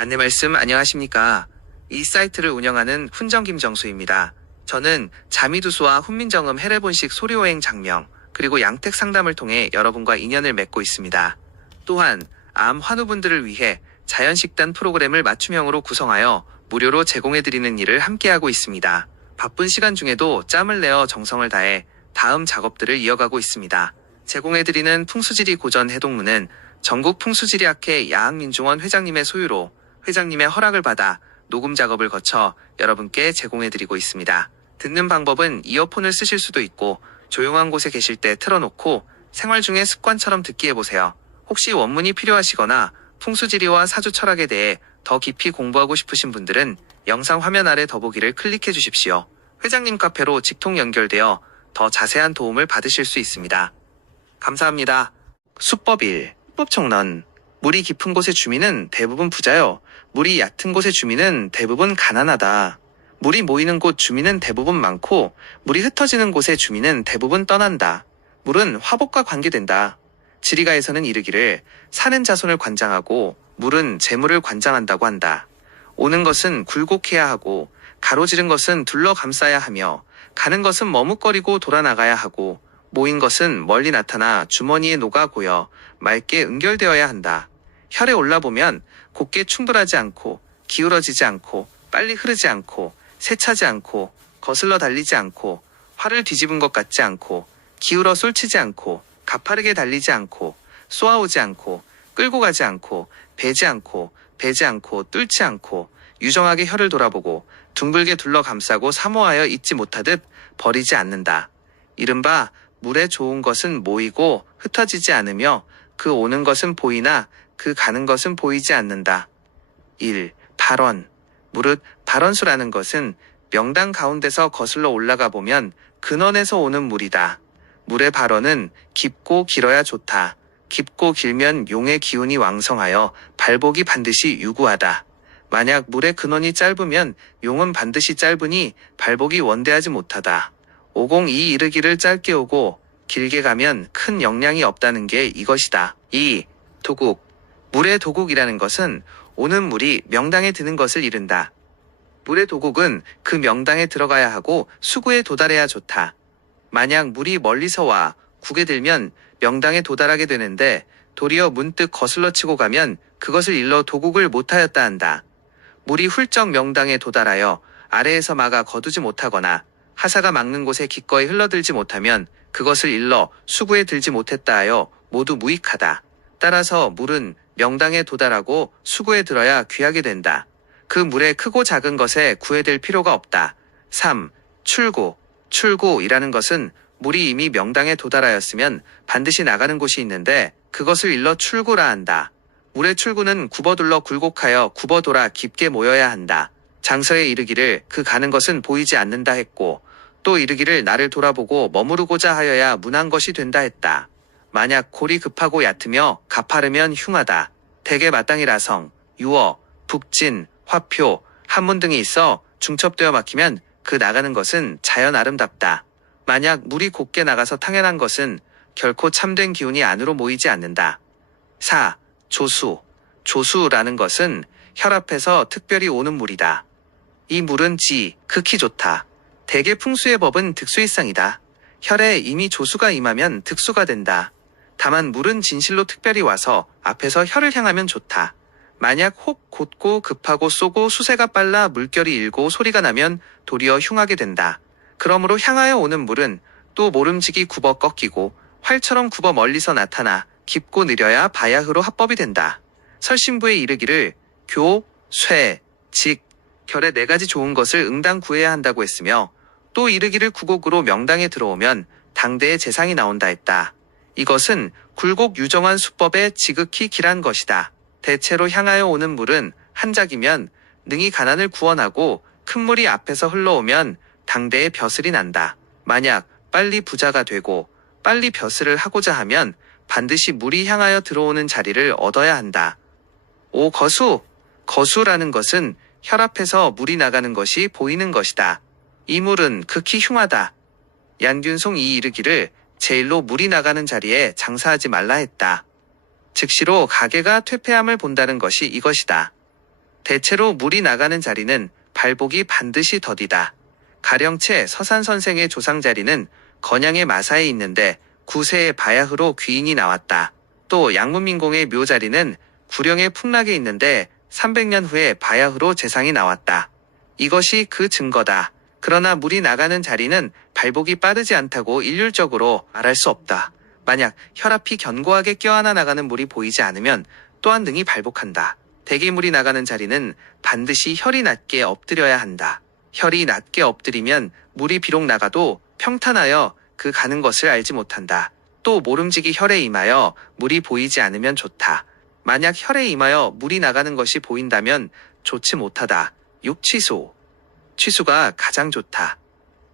안내 말씀 안녕하십니까. 이 사이트를 운영하는 훈정 김정수입니다. 저는 자미두수와 훈민정음 해례본식 소리호행 장명, 그리고 양택 상담을 통해 여러분과 인연을 맺고 있습니다. 또한 암 환우분들을 위해 자연식단 프로그램을 맞춤형으로 구성하여 무료로 제공해드리는 일을 함께하고 있습니다. 바쁜 시간 중에도 짬을 내어 정성을 다해 다음 작업들을 이어가고 있습니다. 제공해드리는 풍수지리 고전 해동문은 전국풍수지리학회 야학민중원 회장님의 소유로 회장님의 허락을 받아 녹음 작업을 거쳐 여러분께 제공해드리고 있습니다. 듣는 방법은 이어폰을 쓰실 수도 있고 조용한 곳에 계실 때 틀어놓고 생활 중에 습관처럼 듣기 해보세요. 혹시 원문이 필요하시거나 풍수지리와 사주철학에 대해 더 깊이 공부하고 싶으신 분들은 영상 화면 아래 더보기를 클릭해 주십시오. 회장님 카페로 직통 연결되어 더 자세한 도움을 받으실 수 있습니다. 감사합니다. 수법 1. 수법청론. 물이 깊은 곳의 주민은 대부분 부자요. 물이 얕은 곳의 주민은 대부분 가난하다. 물이 모이는 곳 주민은 대부분 많고 물이 흩어지는 곳의 주민은 대부분 떠난다. 물은 화복과 관계된다. 지리가에서는 이르기를 사는 자손을 관장하고 물은 재물을 관장한다고 한다. 오는 것은 굴곡해야 하고 가로지른 것은 둘러 감싸야 하며 가는 것은 머뭇거리고 돌아나가야 하고 모인 것은 멀리 나타나 주머니에 녹아 고여 맑게 응결되어야 한다. 혈에 올라보면 곱게 충돌하지 않고 기울어지지 않고 빨리 흐르지 않고 새차지 않고 거슬러 달리지 않고 활을 뒤집은 것 같지 않고 기울어 쏠치지 않고 가파르게 달리지 않고 쏘아오지 않고 끌고 가지 않고 배지 않고 뚫지 않고 유정하게 혀를 돌아보고 둥글게 둘러 감싸고 사모하여 잊지 못하듯 버리지 않는다. 이른바 물에 좋은 것은 모이고 흩어지지 않으며 그 오는 것은 보이나 그 가는 것은 보이지 않는다. 1. 발원. 무릇 발원수라는 것은 명당 가운데서 거슬러 올라가 보면 근원에서 오는 물이다. 물의 발원은 깊고 길어야 좋다. 깊고 길면 용의 기운이 왕성하여 발복이 반드시 유구하다. 만약 물의 근원이 짧으면 용은 반드시 짧으니 발복이 원대하지 못하다. 502 이르기를 짧게 오고 길게 가면 큰 영향이 없다는 게 이것이다. 2. 도국. 물의 도국이라는 것은 오는 물이 명당에 드는 것을 이른다. 물의 도국은 그 명당에 들어가야 하고 수구에 도달해야 좋다. 만약 물이 멀리서 와 국에 들면 명당에 도달하게 되는데 도리어 문득 거슬러 치고 가면 그것을 일러 도국을 못하였다 한다. 물이 훌쩍 명당에 도달하여 아래에서 막아 거두지 못하거나 하사가 막는 곳에 기꺼이 흘러들지 못하면 그것을 일러 수구에 들지 못했다 하여 모두 무익하다. 따라서 물은 명당에 도달하고 수구에 들어야 귀하게 된다. 그 물의 크고 작은 것에 구애될 필요가 없다. 3. 출구. 출구이라는 것은 물이 이미 명당에 도달하였으면 반드시 나가는 곳이 있는데 그것을 일러 출구라 한다. 물의 출구는 굽어둘러 굴곡하여 굽어돌아 깊게 모여야 한다. 장서에 이르기를 그 가는 것은 보이지 않는다 했고 또 이르기를 나를 돌아보고 머무르고자 하여야 문한 것이 된다 했다. 만약 골이 급하고 얕으며 가파르면 흉하다. 대개 마땅히 라성, 유어, 북진, 화표, 한문 등이 있어 중첩되어 막히면 그 나가는 것은 자연 아름답다. 만약 물이 곱게 나가서 당연한 것은 결코 참된 기운이 안으로 모이지 않는다. 4. 조수. 조수라는 것은 혈압에서 특별히 오는 물이다. 이 물은 극히 좋다. 대개 풍수의 법은 득수일상이다. 혈에 이미 조수가 임하면 득수가 된다. 다만 물은 진실로 특별히 와서 앞에서 혈을 향하면 좋다. 만약 혹 곧고 급하고 쏘고 수세가 빨라 물결이 일고 소리가 나면 도리어 흉하게 된다. 그러므로 향하여 오는 물은 또 모름지기 굽어 꺾이고 활처럼 굽어 멀리서 나타나 깊고 느려야 바야흐로 합법이 된다. 설신부에 이르기를 교, 쇠, 직, 결의 4가지 좋은 것을 응당 구해야 한다고 했으며 또 이르기를 구곡으로 명당에 들어오면 당대의 재상이 나온다 했다. 이것은 굴곡 유정한 수법에 지극히 길한 것이다. 대체로 향하여 오는 물은 한작이면 능히 가난을 구원하고 큰 물이 앞에서 흘러오면 당대의 벼슬이 난다. 만약 빨리 부자가 되고 빨리 벼슬을 하고자 하면 반드시 물이 향하여 들어오는 자리를 얻어야 한다. 5. 거수. 거수라는 것은 혈압에서 물이 나가는 것이 보이는 것이다. 이 물은 극히 흉하다. 얀균송이 이르기를 제일로 물이 나가는 자리에 장사하지 말라 했다. 즉시로 가게가 퇴폐함을 본다는 것이 이것이다. 대체로 물이 나가는 자리는 발복이 반드시 더디다. 가령채 서산 선생의 조상 자리는 건양의 마사에 있는데 구세의 바야흐로 귀인이 나왔다. 또 양문민공의 묘 자리는 구령의 풍락에 있는데 300년 후에 바야흐로 재상이 나왔다. 이것이 그 증거다. 그러나 물이 나가는 자리는 발복이 빠르지 않다고 일률적으로 말할 수 없다. 만약 혈압이 견고하게 껴안아 나가는 물이 보이지 않으면 또한 능히 발복한다. 대기 물이 나가는 자리는 반드시 혈이 낮게 엎드려야 한다. 혈이 낮게 엎드리면 물이 비록 나가도 평탄하여 그 가는 것을 알지 못한다. 또 모름지기 혈에 임하여 물이 보이지 않으면 좋다. 만약 혈에 임하여 물이 나가는 것이 보인다면 좋지 못하다. 6. 취수. 취수가 가장 좋다.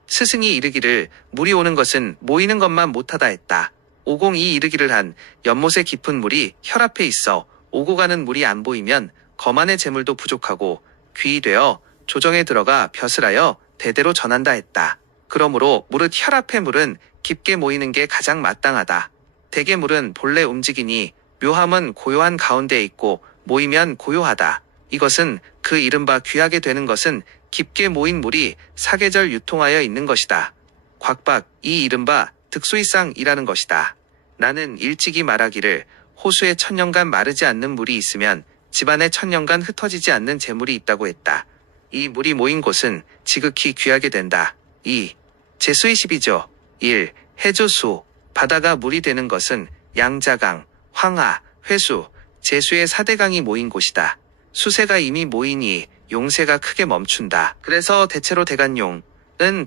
스승이 이르기를 물이 오는 것은 모이는 것만 못하다 했다. 오공이 이르기를 한 연못에 깊은 물이 혈 앞에 있어 오고 가는 물이 안 보이면 거만의 재물도 부족하고 귀이 되어 조정에 들어가 벼슬하여 대대로 전한다 했다. 그러므로 무릇 혈 앞의 물은 깊게 모이는 게 가장 마땅하다. 대개 물은 본래 움직이니 묘함은 고요한 가운데에 있고 모이면 고요하다. 이것은 그 이른바 귀하게 되는 것은 깊게 모인 물이 사계절 유통하여 있는 것이다. 곽박 이 이른바 득수이상이라는 것이다. 나는 일찍이 말하기를 호수에 천년간 마르지 않는 물이 있으면 집안에 천년간 흩어지지 않는 재물이 있다고 했다. 이 물이 모인 곳은 지극히 귀하게 된다. 2. 제수의 10이죠. 1. 해조수. 바다가 물이 되는 것은 양자강, 황하, 회수, 제수의 4대강이 모인 곳이다. 수세가 이미 모이니 용세가 크게 멈춘다. 그래서 대체로 대간용은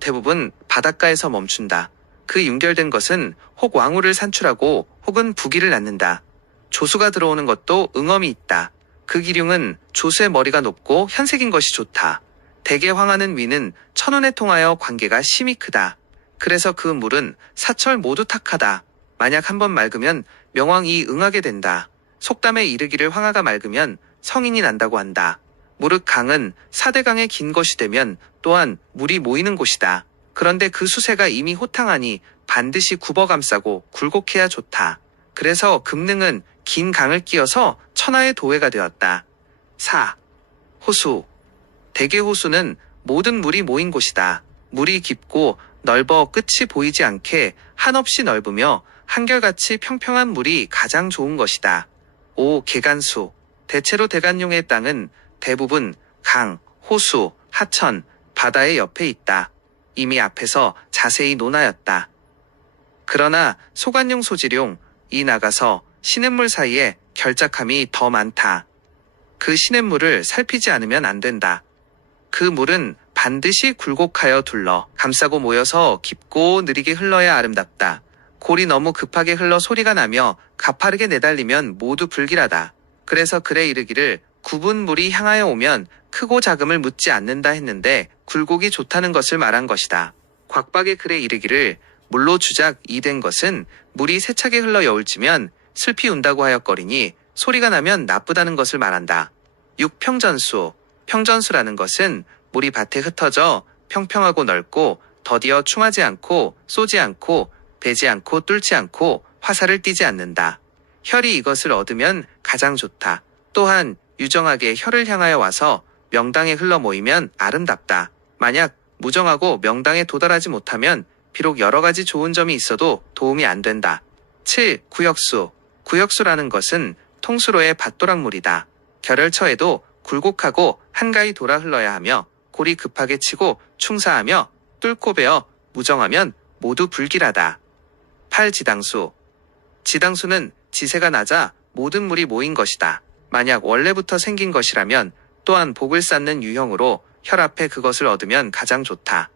대부분 바닷가에서 멈춘다. 그 윤결된 것은 혹 왕우를 산출하고 혹은 부기를 낳는다. 조수가 들어오는 것도 응엄이 있다. 그 기륭은 조수의 머리가 높고 현색인 것이 좋다. 대개 황하는 위는 천운에 통하여 관계가 심히 크다. 그래서 그 물은 사철 모두 탁하다. 만약 한번 맑으면 명왕이 응하게 된다. 속담에 이르기를 황하가 맑으면 성인이 난다고 한다. 무릇 강은 4대강에 긴 것이 되면 또한 물이 모이는 곳이다. 그런데 그 수세가 이미 호탕하니 반드시 굽어감싸고 굴곡해야 좋다. 그래서 금능은 긴 강을 끼어서 천하의 도회가 되었다. 4. 호수. 대개 호수는 모든 물이 모인 곳이다. 물이 깊고 넓어 끝이 보이지 않게 한없이 넓으며 한결같이 평평한 물이 가장 좋은 것이다. 5. 계간수. 대체로 대간용의 땅은 대부분 강, 호수, 하천, 바다의 옆에 있다. 이미 앞에서 자세히 논하였다. 그러나 소관용 소지룡, 이 나가서 시냇물 사이에 결작함이 더 많다. 그 시냇물을 살피지 않으면 안 된다. 그 물은 반드시 굴곡하여 둘러 감싸고 모여서 깊고 느리게 흘러야 아름답다. 골이 너무 급하게 흘러 소리가 나며 가파르게 내달리면 모두 불길하다. 그래서 글에 이르기를 굽은 물이 향하여 오면 크고 작음을 묻지 않는다 했는데 굴곡이 좋다는 것을 말한 것이다. 곽박의 글에 이르기를 물로 주작 이 된 것은 물이 세차게 흘러 여울지면 슬피 운다고 하였거리니 소리가 나면 나쁘다는 것을 말한다. 6. 평전수. 평전수라는 것은 물이 밭에 흩어져 평평하고 넓고 더디어 충하지 않고 쏘지 않고 배지 않고 뚫지 않고 화살을 띠지 않는다. 혈이 이것을 얻으면 가장 좋다. 또한 유정하게 혈을 향하여 와서 명당에 흘러 모이면 아름답다. 만약 무정하고 명당에 도달하지 못하면 비록 여러 가지 좋은 점이 있어도 도움이 안 된다. 7. 구역수. 구역수라는 것은 통수로의 밭도락물이다. 결혈처에도 굴곡하고 한가히 돌아 흘러야 하며 골이 급하게 치고 충사하며 뚫고 베어 무정하면 모두 불길하다. 8. 지당수. 지당수는 지세가 낮아 모든 물이 모인 것이다. 만약 원래부터 생긴 것이라면 또한 복을 쌓는 유형으로 혈압에 그것을 얻으면 가장 좋다.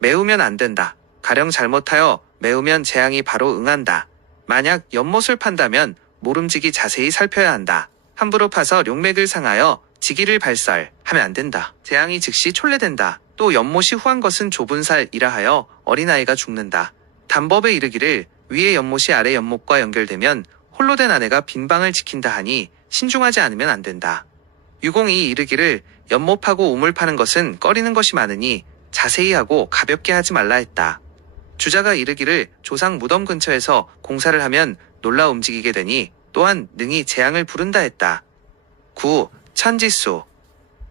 메우면 안 된다. 가령 잘못하여 메우면 재앙이 바로 응한다. 만약 연못을 판다면 모름지기 자세히 살펴야 한다. 함부로 파서 용맥을 상하여 지기를 발설하면 안 된다. 재앙이 즉시 촐레된다. 또 연못이 후한 것은 좁은 살이라 하여 어린아이가 죽는다. 단법에 이르기를 위의 연못이 아래 연못과 연결되면 홀로 된 아내가 빈방을 지킨다 하니 신중하지 않으면 안 된다. 유공이 이르기를 연못 파고 우물 파는 것은 꺼리는 것이 많으니 자세히 하고 가볍게 하지 말라 했다. 주자가 이르기를 조상 무덤 근처에서 공사를 하면 놀라 움직이게 되니 또한 능히 재앙을 부른다 했다. 9. 천지수.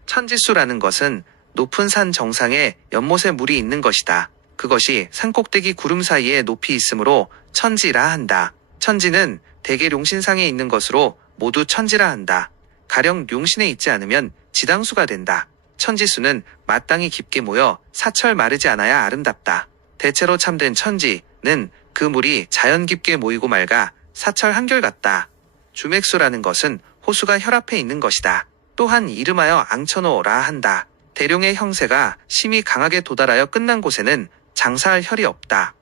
천지수라는 것은 높은 산 정상에 연못에 물이 있는 것이다. 그것이 산꼭대기 구름 사이에 높이 있으므로 천지라 한다. 천지는 대개 용신상에 있는 것으로 모두 천지라 한다. 가령 용신에 있지 않으면 지당수가 된다. 천지수는 마땅히 깊게 모여 사철 마르지 않아야 아름답다. 대체로 참된 천지는 그 물이 자연 깊게 모이고 맑아 사철 한결같다. 주맥수라는 것은 호수가 혈압에 있는 것이다. 또한 이름하여 앙천호라 한다. 대룡의 형세가 심히 강하게 도달하여 끝난 곳에는 장사할 혈이 없다.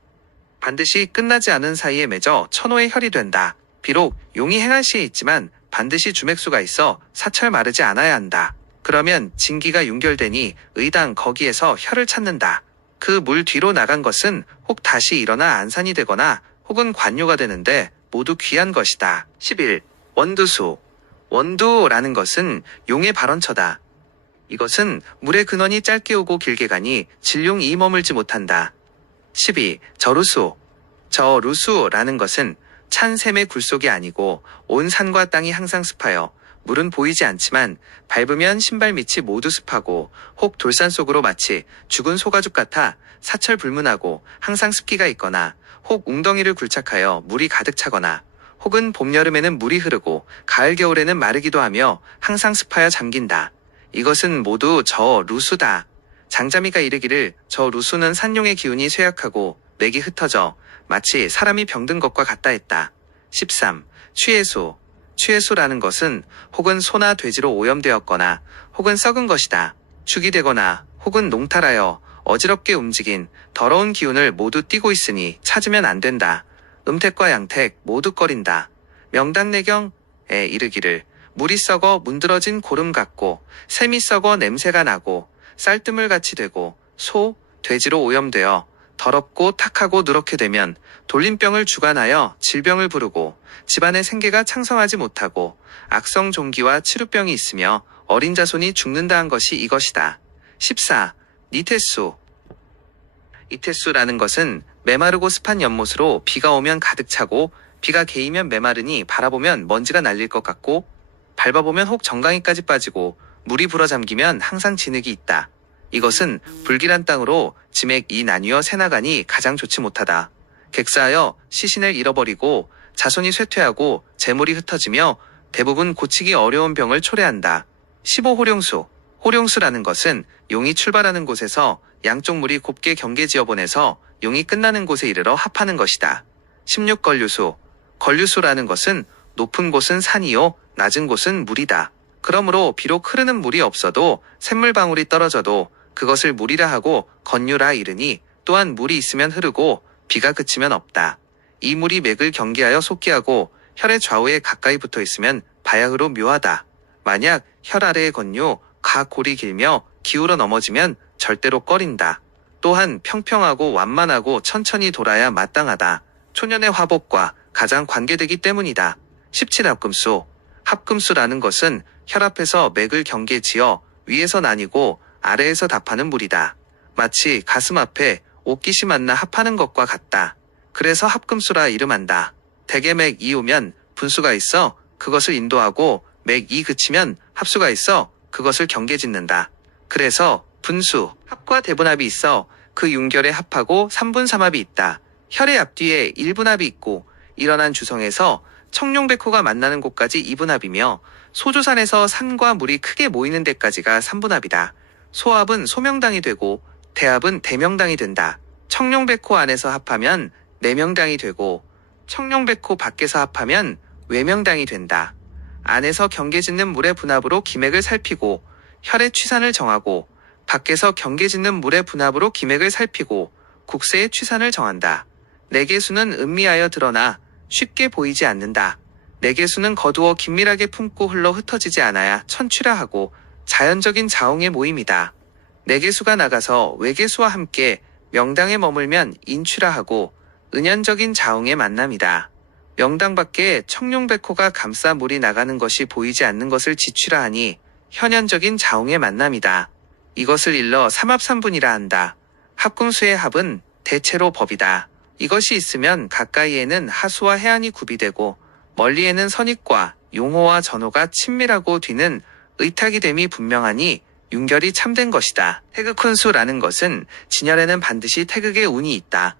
반드시 끝나지 않은 사이에 맺어 천호의 혈이 된다. 비록 용이 행할 시에 있지만 반드시 주맥수가 있어 사철 마르지 않아야 한다. 그러면 진기가 윤결되니 의당 거기에서 혈을 찾는다. 그 물 뒤로 나간 것은 혹 다시 일어나 안산이 되거나 혹은 관요가 되는데 모두 귀한 것이다. 11. 원두수. 원두라는 것은 용의 발원처다. 이것은 물의 근원이 짧게 오고 길게 가니 진룡이 머물지 못한다. 12. 저루수. 저루수라는 것은 찬 샘의 굴속이 아니고 온 산과 땅이 항상 습하여 물은 보이지 않지만 밟으면 신발 밑이 모두 습하고 혹 돌산 속으로 마치 죽은 소가죽 같아 사철불문하고 항상 습기가 있거나 혹 웅덩이를 굴착하여 물이 가득 차거나 혹은 봄 여름에는 물이 흐르고 가을 겨울에는 마르기도 하며 항상 습하여 잠긴다. 이것은 모두 저루수다. 장자미가 이르기를 저루수는 산용의 기운이 쇠약하고 맥이 흩어져 마치 사람이 병든 것과 같다 했다. 13. 취해수. 취해수라는 것은 혹은 소나 돼지로 오염되었거나 혹은 썩은 것이다. 죽이 되거나 혹은 농탈하여 어지럽게 움직인 더러운 기운을 모두 띠고 있으니 찾으면 안 된다. 음택과 양택 모두 꺼린다. 명당내경에 이르기를 물이 썩어 문드러진 고름 같고 샘이 썩어 냄새가 나고 쌀뜨물같이 되고 소, 돼지로 오염되어 더럽고 탁하고 누렇게 되면 돌림병을 주관하여 질병을 부르고 집안의 생계가 창성하지 못하고 악성 종기와 치루병이 있으며 어린 자손이 죽는다 한 것이 이것이다. 14. 니태수. 이태수라는 것은 메마르고 습한 연못으로 비가 오면 가득 차고 비가 개이면 메마르니 바라보면 먼지가 날릴 것 같고 밟아보면 혹 정강이까지 빠지고 물이 불어잠기면 항상 진흙이 있다. 이것은 불길한 땅으로 지맥이 나뉘어 새나가니 가장 좋지 못하다. 객사하여 시신을 잃어버리고 자손이 쇠퇴하고 재물이 흩어지며 대부분 고치기 어려운 병을 초래한다. 15. 호룡수. 호룡수라는 것은 용이 출발하는 곳에서 양쪽 물이 곱게 경계지어 보내서 용이 끝나는 곳에 이르러 합하는 것이다. 16. 걸류수. 걸류수라는 것은 높은 곳은 산이요 낮은 곳은 물이다. 그러므로 비록 흐르는 물이 없어도 샘물방울이 떨어져도 그것을 물이라 하고 건유라 이르니 또한 물이 있으면 흐르고 비가 그치면 없다. 이 물이 맥을 경계하여 솟게 하고 혈의 좌우에 가까이 붙어 있으면 바야흐로 묘하다. 만약 혈 아래의 건유, 가 골이 길며 기울어 넘어지면 절대로 꺼린다. 또한 평평하고 완만하고 천천히 돌아야 마땅하다. 초년의 화복과 가장 관계되기 때문이다. 17. 합금수. 합금수라는 것은 혈압에서 맥을 경계지어 위에서 나뉘고 아래에서 답하는 물이다. 마치 가슴 앞에 옷깃이 만나 합하는 것과 같다. 그래서 합금수라 이름한다. 대개 맥이 오면 분수가 있어 그것을 인도하고 맥이 그치면 합수가 있어 그것을 경계짓는다. 그래서 분수, 합과 대분합이 있어 그 윤결에 합하고 3분 3합이 있다. 혈의 앞뒤에 1분합이 있고 일어난 주성에서 청룡백호가 만나는 곳까지 2분합이며 소조산에서 산과 물이 크게 모이는 데까지가 3분합이다. 소합은 소명당이 되고 대합은 대명당이 된다. 청룡백호 안에서 합하면 내명당이 되고 청룡백호 밖에서 합하면 외명당이 된다. 안에서 경계짓는 물의 분합으로 기맥을 살피고 혈의 취산을 정하고 밖에서 경계짓는 물의 분합으로 기맥을 살피고 국세의 취산을 정한다. 내계수는 은미하여 드러나 쉽게 보이지 않는다. 내계수는 거두어 긴밀하게 품고 흘러 흩어지지 않아야 천취라 하고 자연적인 자웅의 모임이다. 내계수가 나가서 외계수와 함께 명당에 머물면 인취라 하고 은연적인 자웅의 만남이다. 명당 밖에 청룡백호가 감싸 물이 나가는 것이 보이지 않는 것을 지취라 하니 현연적인 자웅의 만남이다. 이것을 일러 삼합삼분이라 한다. 합금수의 합은 대체로 법이다. 이것이 있으면 가까이에는 하수와 해안이 구비되고 멀리에는 선익과 용호와 전호가 친밀하고 뒤는 의탁이 됨이 분명하니 윤결이 참된 것이다. 태극훈수라는 것은 진열에는 반드시 태극의 운이 있다.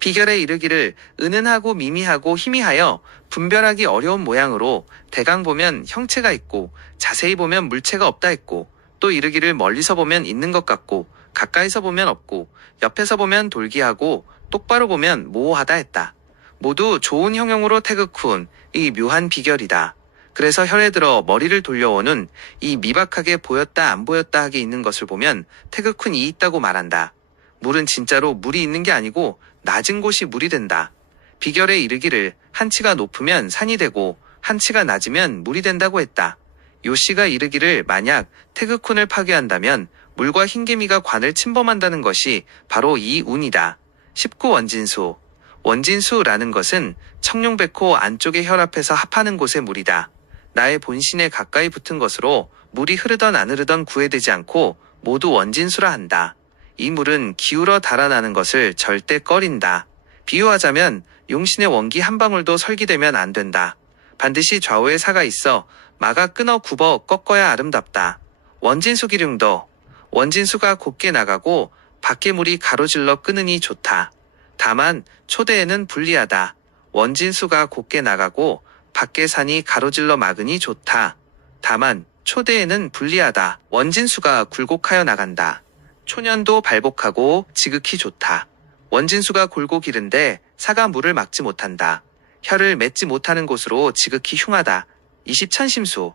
비결에 이르기를 은은하고 미미하고 희미하여 분별하기 어려운 모양으로 대강 보면 형체가 있고 자세히 보면 물체가 없다 했고 또 이르기를 멀리서 보면 있는 것 같고 가까이서 보면 없고 옆에서 보면 돌기하고 똑바로 보면 모호하다 했다. 모두 좋은 형용으로 태극훈 이 묘한 비결이다. 그래서 혈에 들어 머리를 돌려오는 이 미박하게 보였다 안 보였다 하게 있는 것을 보면 태극훈이 있다고 말한다. 물은 진짜로 물이 있는 게 아니고 낮은 곳이 물이 된다. 비결에 이르기를 한치가 높으면 산이 되고 한치가 낮으면 물이 된다고 했다. 요시가 이르기를 만약 태극훈을 파괴한다면 물과 흰개미가 관을 침범한다는 것이 바로 이 운이다. 19원진수. 원진수라는 것은 청룡백호 안쪽의 혈 앞에서 합하는 곳의 물이다. 나의 본신에 가까이 붙은 것으로 물이 흐르던 안 흐르던 구애되지 않고 모두 원진수라 한다. 이 물은 기울어 달아나는 것을 절대 꺼린다. 비유하자면 용신의 원기 한 방울도 설기되면 안 된다. 반드시 좌우에 사가 있어 마가 끊어 굽어 꺾어야 아름답다. 원진수 기륭도. 원진수가 곱게 나가고 밖에 물이 가로질러 끄느니 좋다. 다만 초대에는 불리하다. 원진수가 곱게 나가고 밖에 산이 가로질러 막으니 좋다. 다만 초대에는 불리하다. 원진수가 굴곡하여 나간다. 초년도 발복하고 지극히 좋다. 원진수가 골고 기른데 사가 물을 막지 못한다. 혀를 맺지 못하는 곳으로 지극히 흉하다. 20천심수.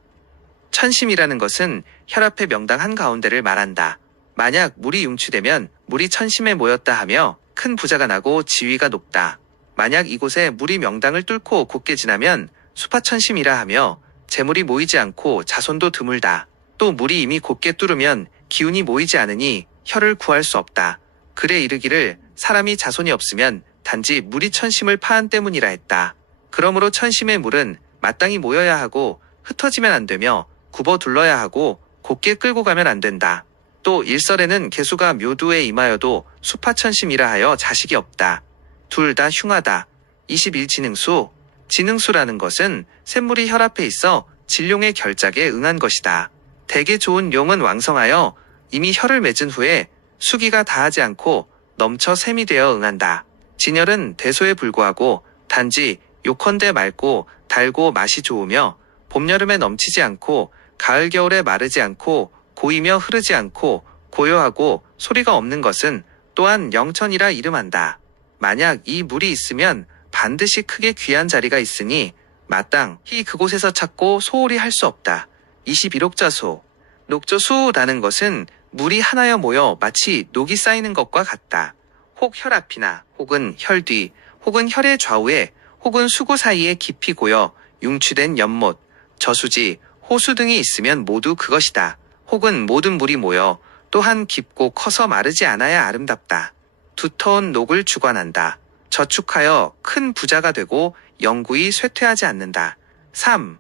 천심이라는 것은 혈압의 명당 한가운데를 말한다. 만약 물이 융추되면 물이 천심에 모였다 하며 큰 부자가 나고 지위가 높다. 만약 이곳에 물이 명당을 뚫고 곱게 지나면 수파천심이라 하며 재물이 모이지 않고 자손도 드물다. 또 물이 이미 곱게 뚫으면 기운이 모이지 않으니 혀를 구할 수 없다. 그래 이르기를 사람이 자손이 없으면 단지 물이 천심을 파한 때문이라 했다. 그러므로 천심의 물은 마땅히 모여야 하고 흩어지면 안 되며 굽어 둘러야 하고 곱게 끌고 가면 안 된다. 또 일설에는 개수가 묘두에 임하여도 수파천심이라 하여 자식이 없다. 둘 다 흉하다. 21진흥수. 진흥수라는 것은 샘물이 혈압에 있어 진룡의 결작에 응한 것이다. 대개 좋은 용은 왕성하여 이미 혈을 맺은 후에 수기가 다하지 않고 넘쳐 샘이 되어 응한다. 진열은 대소에 불구하고 단지 요컨대 맑고 달고 맛이 좋으며 봄 여름에 넘치지 않고 가을 겨울에 마르지 않고 고이며 흐르지 않고 고요하고 소리가 없는 것은 또한 영천이라 이름한다. 만약 이 물이 있으면 반드시 크게 귀한 자리가 있으니 마땅히 그곳에서 찾고 소홀히 할 수 없다. 21옥자소. 녹조수라는 것은 물이 하나여 모여 마치 녹이 쌓이는 것과 같다. 혹 혈 앞이나 혹은 혈 뒤 혹은 혈의 좌우에 혹은 수구 사이에 깊이 고여 융추된 연못, 저수지, 호수 등이 있으면 모두 그것이다. 혹은 모든 물이 모여 또한 깊고 커서 마르지 않아야 아름답다. 두터운 녹을 주관한다. 저축하여 큰 부자가 되고 영구히 쇠퇴하지 않는다. 3.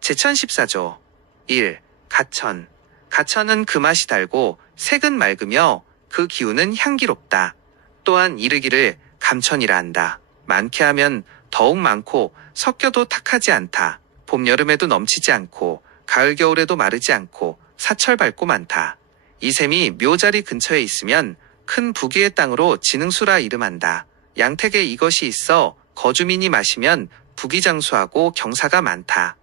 제천십사조. 1. 가천. 가천은 그 맛이 달고 색은 맑으며 그 기운은 향기롭다. 또한 이르기를 감천이라 한다. 많게 하면 더욱 많고 섞여도 탁하지 않다. 봄 여름에도 넘치지 않고 가을 겨울에도 마르지 않고 사철 밝고 많다. 이 샘이 묘자리 근처에 있으면 큰 부귀의 땅으로 진흥수라 이름한다. 양택에 이것이 있어 거주민이 마시면 부귀장수하고 경사가 많다.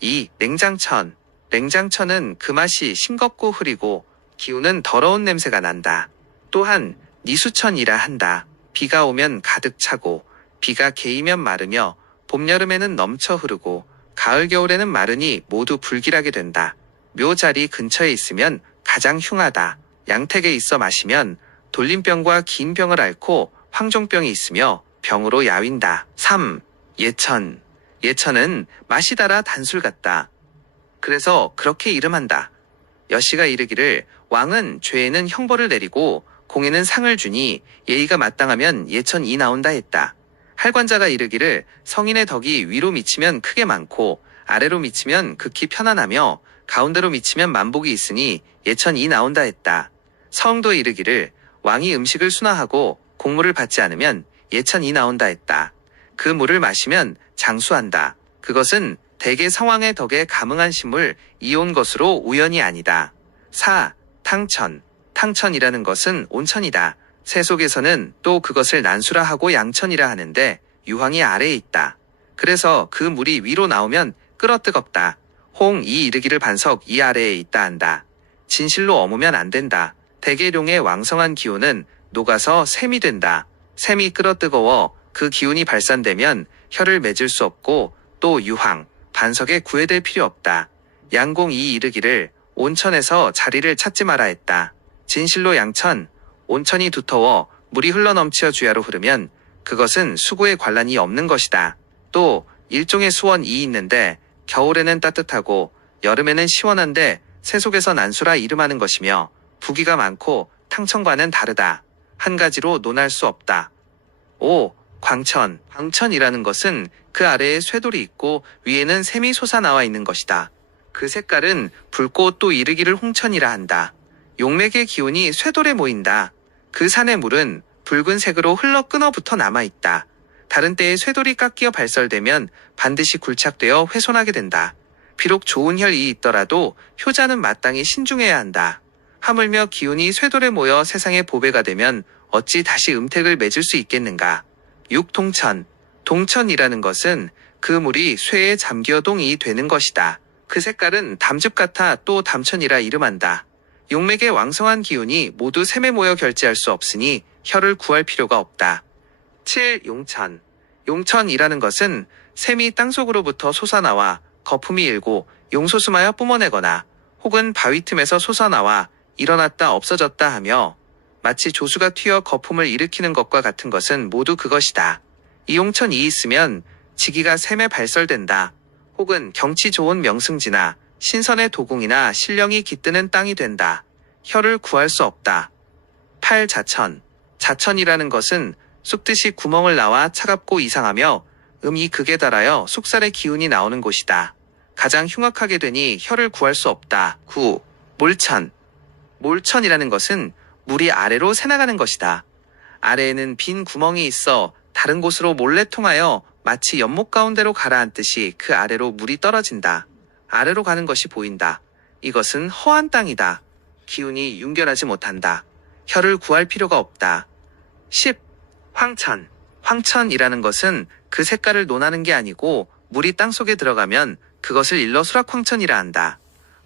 2. 냉장천. 냉장천은 그 맛이 싱겁고 흐리고 기운은 더러운 냄새가 난다. 또한 니수천이라 한다. 비가 오면 가득 차고 비가 개이면 마르며 봄 여름에는 넘쳐 흐르고 가을 겨울에는 마르니 모두 불길하게 된다. 묘자리 근처에 있으면 가장 흉하다. 양택에 있어 마시면 돌림병과 긴 병을 앓고 황종병이 있으며 병으로 야윈다. 3. 예천. 예천은 맛이 달아 단술 같다. 그래서 그렇게 이름한다. 여씨가 이르기를 왕은 죄에는 형벌을 내리고 공에는 상을 주니 예의가 마땅하면 예천이 나온다 했다. 할관자가 이르기를 성인의 덕이 위로 미치면 크게 많고 아래로 미치면 극히 편안하며 가운데로 미치면 만복이 있으니 예천이 나온다 했다. 성도 이르기를 왕이 음식을 순화하고 공물을 받지 않으면 예천이 나온다 했다. 그 물을 마시면 장수한다. 그것은 대개 성왕의 덕에 감응한 심을 이온 것으로 우연이 아니다. 4. 탕천. 탕천이라는 것은 온천이다. 새 속에서는 또 그것을 난수라 하고 양천이라 하는데 유황이 아래에 있다. 그래서 그 물이 위로 나오면 끓어 뜨겁다. 홍 이 이르기를 반석 이 아래에 있다 한다. 진실로 어무면 안 된다. 대계룡의 왕성한 기운은 녹아서 샘이 된다. 샘이 끓어 뜨거워 그 기운이 발산되면 혀를 맺을 수 없고 또 유황, 반석에 구애될 필요 없다. 양공 이 이르기를 온천에서 자리를 찾지 마라 했다. 진실로 양천, 온천이 두터워 물이 흘러넘치어 주야로 흐르면 그것은 수구에 관란이 없는 것이다. 또 일종의 수원이 있는데 겨울에는 따뜻하고 여름에는 시원한데 새 속에서 난수라 이름하는 것이며 부기가 많고 탕천과는 다르다. 한 가지로 논할 수 없다. 5. 광천. 광천이라는 것은 그 아래에 쇠돌이 있고 위에는 샘이 솟아나와 있는 것이다. 그 색깔은 붉고 또 이르기를 홍천이라 한다. 용맥의 기운이 쇠돌에 모인다. 그 산의 물은 붉은색으로 흘러 끊어붙어 남아있다. 다른 때에 쇠돌이 깎여 발설되면 반드시 굴착되어 훼손하게 된다. 비록 좋은 혈이 있더라도 효자는 마땅히 신중해야 한다. 하물며 기운이 쇠돌에 모여 세상의 보배가 되면 어찌 다시 음택을 맺을 수 있겠는가. 6. 동천. 동천이라는 것은 그 물이 쇠에 잠겨 동이 되는 것이다. 그 색깔은 담즙 같아 또 담천이라 이름한다. 용맥의 왕성한 기운이 모두 샘에 모여 결제할 수 없으니 혀를 구할 필요가 없다. 7. 용천. 용천이라는 것은 샘이 땅속으로부터 솟아나와 거품이 일고 용솟음하여 뿜어내거나 혹은 바위 틈에서 솟아나와 일어났다 없어졌다 하며 마치 조수가 튀어 거품을 일으키는 것과 같은 것은 모두 그것이다. 이 용천이 있으면 지기가 샘에 발설된다. 혹은 경치 좋은 명승지나 신선의 도궁이나 신령이 깃드는 땅이 된다. 혀를 구할 수 없다. 8. 자천. 자천이라는 것은 쑥듯이 구멍을 나와 차갑고 이상하며 음이 극에 달하여 속살의 기운이 나오는 곳이다. 가장 흉악하게 되니 혀를 구할 수 없다. 9. 몰천. 몰천이라는 것은 물이 아래로 새나가는 것이다. 아래에는 빈 구멍이 있어 다른 곳으로 몰래 통하여 마치 연못 가운데로 가라앉듯이 그 아래로 물이 떨어진다. 아래로 가는 것이 보인다. 이것은 허한 땅이다. 기운이 윤결하지 못한다. 혀를 구할 필요가 없다. 10. 황천. 황천이라는 것은 그 색깔을 논하는 게 아니고 물이 땅속에 들어가면 그것을 일러 수락황천이라 한다.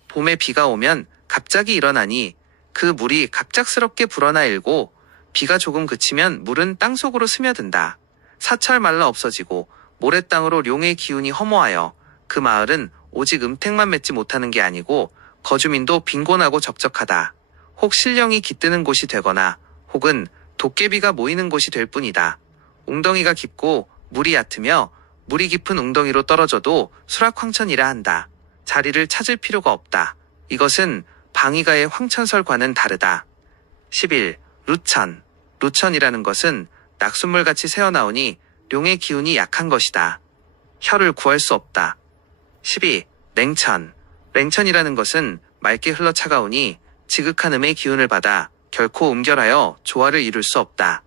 봄에 비가 오면 갑자기 일어나니 그 물이 갑작스럽게 불어나 일고 비가 조금 그치면 물은 땅속으로 스며든다. 사철 말라 없어지고 모래땅으로 룡의 기운이 허무하여 그 마을은 오직 음택만 맺지 못하는 게 아니고 거주민도 빈곤하고 적적하다. 혹 신령이 깃드는 곳이 되거나 혹은 도깨비가 모이는 곳이 될 뿐이다. 웅덩이가 깊고 물이 얕으며 물이 깊은 웅덩이로 떨어져도 수락황천이라 한다. 자리를 찾을 필요가 없다. 이것은 방위가의 황천설과는 다르다. 11. 루천. 루천이라는 것은 낙숫물같이 새어나오니 룡의 기운이 약한 것이다. 혀를 구할 수 없다. 12. 냉천. 냉천이라는 것은 맑게 흘러 차가우니 지극한 음의 기운을 받아 결코 음결하여 조화를 이룰 수 없다.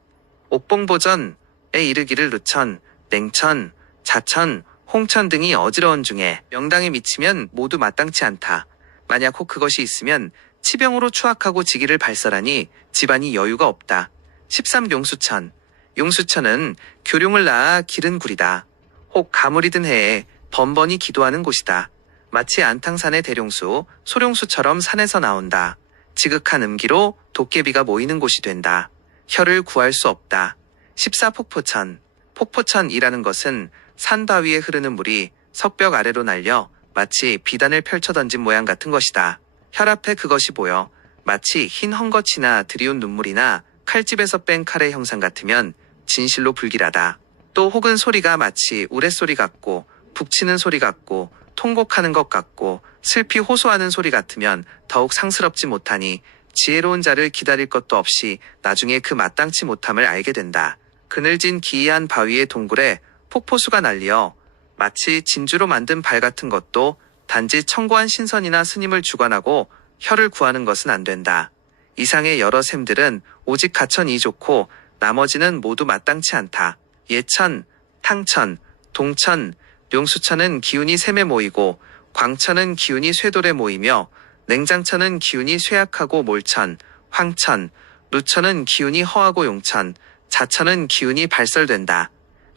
옥봉보전에 이르기를 루천, 냉천, 자천, 홍천 등이 어지러운 중에 명당에 미치면 모두 마땅치 않다. 만약 혹 그것이 있으면 치병으로 추악하고 지기를 발설하니 집안이 여유가 없다. 13. 용수천. 용수천은 교룡을 낳아 기른 굴이다. 혹 가물이 든 해에 번번이 기도하는 곳이다. 마치 안탕산의 대룡수, 소룡수처럼 산에서 나온다. 지극한 음기로 도깨비가 모이는 곳이 된다. 혀를 구할 수 없다. 14. 폭포천. 폭포천이라는 것은 산 바위에 흐르는 물이 석벽 아래로 날려 마치 비단을 펼쳐 던진 모양 같은 것이다. 혈 앞에 그것이 보여 마치 흰 헝겊이나 드리운 눈물이나 칼집에서 뺀 칼의 형상 같으면 진실로 불길하다. 또 혹은 소리가 마치 우레소리 같고 북치는 소리 같고 통곡하는 것 같고 슬피 호소하는 소리 같으면 더욱 상스럽지 못하니 지혜로운 자를 기다릴 것도 없이 나중에 그 마땅치 못함을 알게 된다. 그늘진 기이한 바위의 동굴에 폭포수가 날리어 마치 진주로 만든 발 같은 것도 단지 청고한 신선이나 스님을 주관하고 혀를 구하는 것은 안 된다. 이상의 여러 샘들은 오직 가천이 좋고 나머지는 모두 마땅치 않다. 예천, 탕천, 동천, 용수천은 기운이 샘에 모이고 광천은 기운이 쇠돌에 모이며 냉장천은 기운이 쇠약하고 몰천, 황천, 누천은 기운이 허하고 용천, 자천은 기운이 발설된다.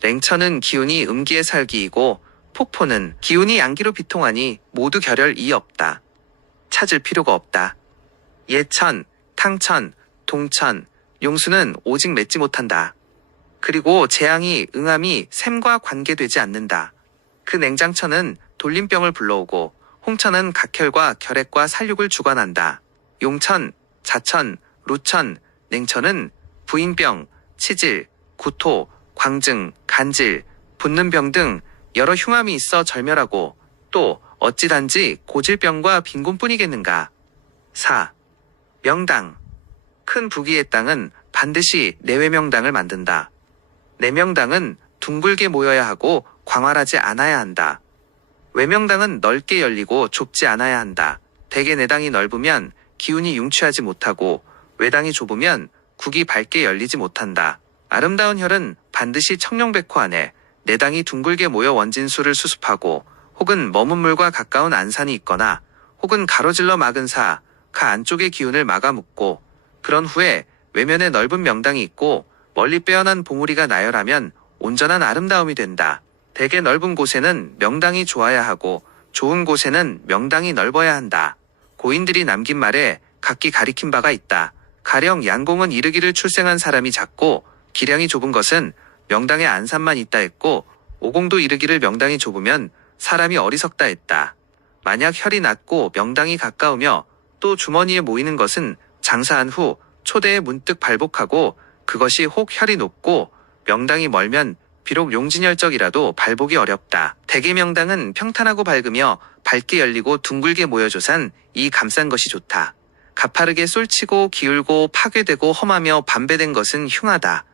랭천은 기운이 음기의 살기이고 폭포는 기운이 양기로 비통하니 모두 결혈이 없다. 찾을 필요가 없다. 예천, 탕천, 동천, 용수는 오직 맺지 못한다. 그리고 재앙이 응암이 샘과 관계되지 않는다. 그 냉장천은 돌림병을 불러오고 홍천은 각혈과 결핵과 살육을 주관한다. 용천, 자천, 루천, 냉천은 부인병, 치질, 구토, 광증, 간질, 붓는 병 등 여러 흉암이 있어 절멸하고 또 어찌 단지 고질병과 빈곤뿐이겠는가. 4. 명당. 큰 부귀의 땅은 반드시 내외명당을 만든다. 내명당은 둥글게 모여야 하고 광활하지 않아야 한다. 외명당은 넓게 열리고 좁지 않아야 한다. 대개 내당이 넓으면 기운이 융취하지 못하고 외당이 좁으면 국이 밝게 열리지 못한다. 아름다운 혈은 반드시 청룡백호 안에 내당이 둥글게 모여 원진수를 수습하고 혹은 머문 물과 가까운 안산이 있거나 혹은 가로질러 막은 사, 가 안쪽의 기운을 막아 묶고 그런 후에 외면에 넓은 명당이 있고 멀리 빼어난 봉우리가 나열하면 온전한 아름다움이 된다. 대개 넓은 곳에는 명당이 좋아야 하고 좋은 곳에는 명당이 넓어야 한다. 고인들이 남긴 말에 각기 가리킨 바가 있다. 가령 양공은 이르기를 출생한 사람이 작고 기량이 좁은 것은 명당에 안산만 있다 했고 오공도 이르기를 명당이 좁으면 사람이 어리석다 했다. 만약 혈이 낮고 명당이 가까우며 또 주머니에 모이는 것은 장사한 후 초대에 문득 발복하고 그것이 혹 혈이 높고 명당이 멀면 비록 용진열적이라도 발복이 어렵다. 대개 명당은 평탄하고 밝으며 밝게 열리고 둥글게 모여조산 이 감싼 것이 좋다. 가파르게 쏠치고 기울고 파괴되고 험하며 반배된 것은 흉하다.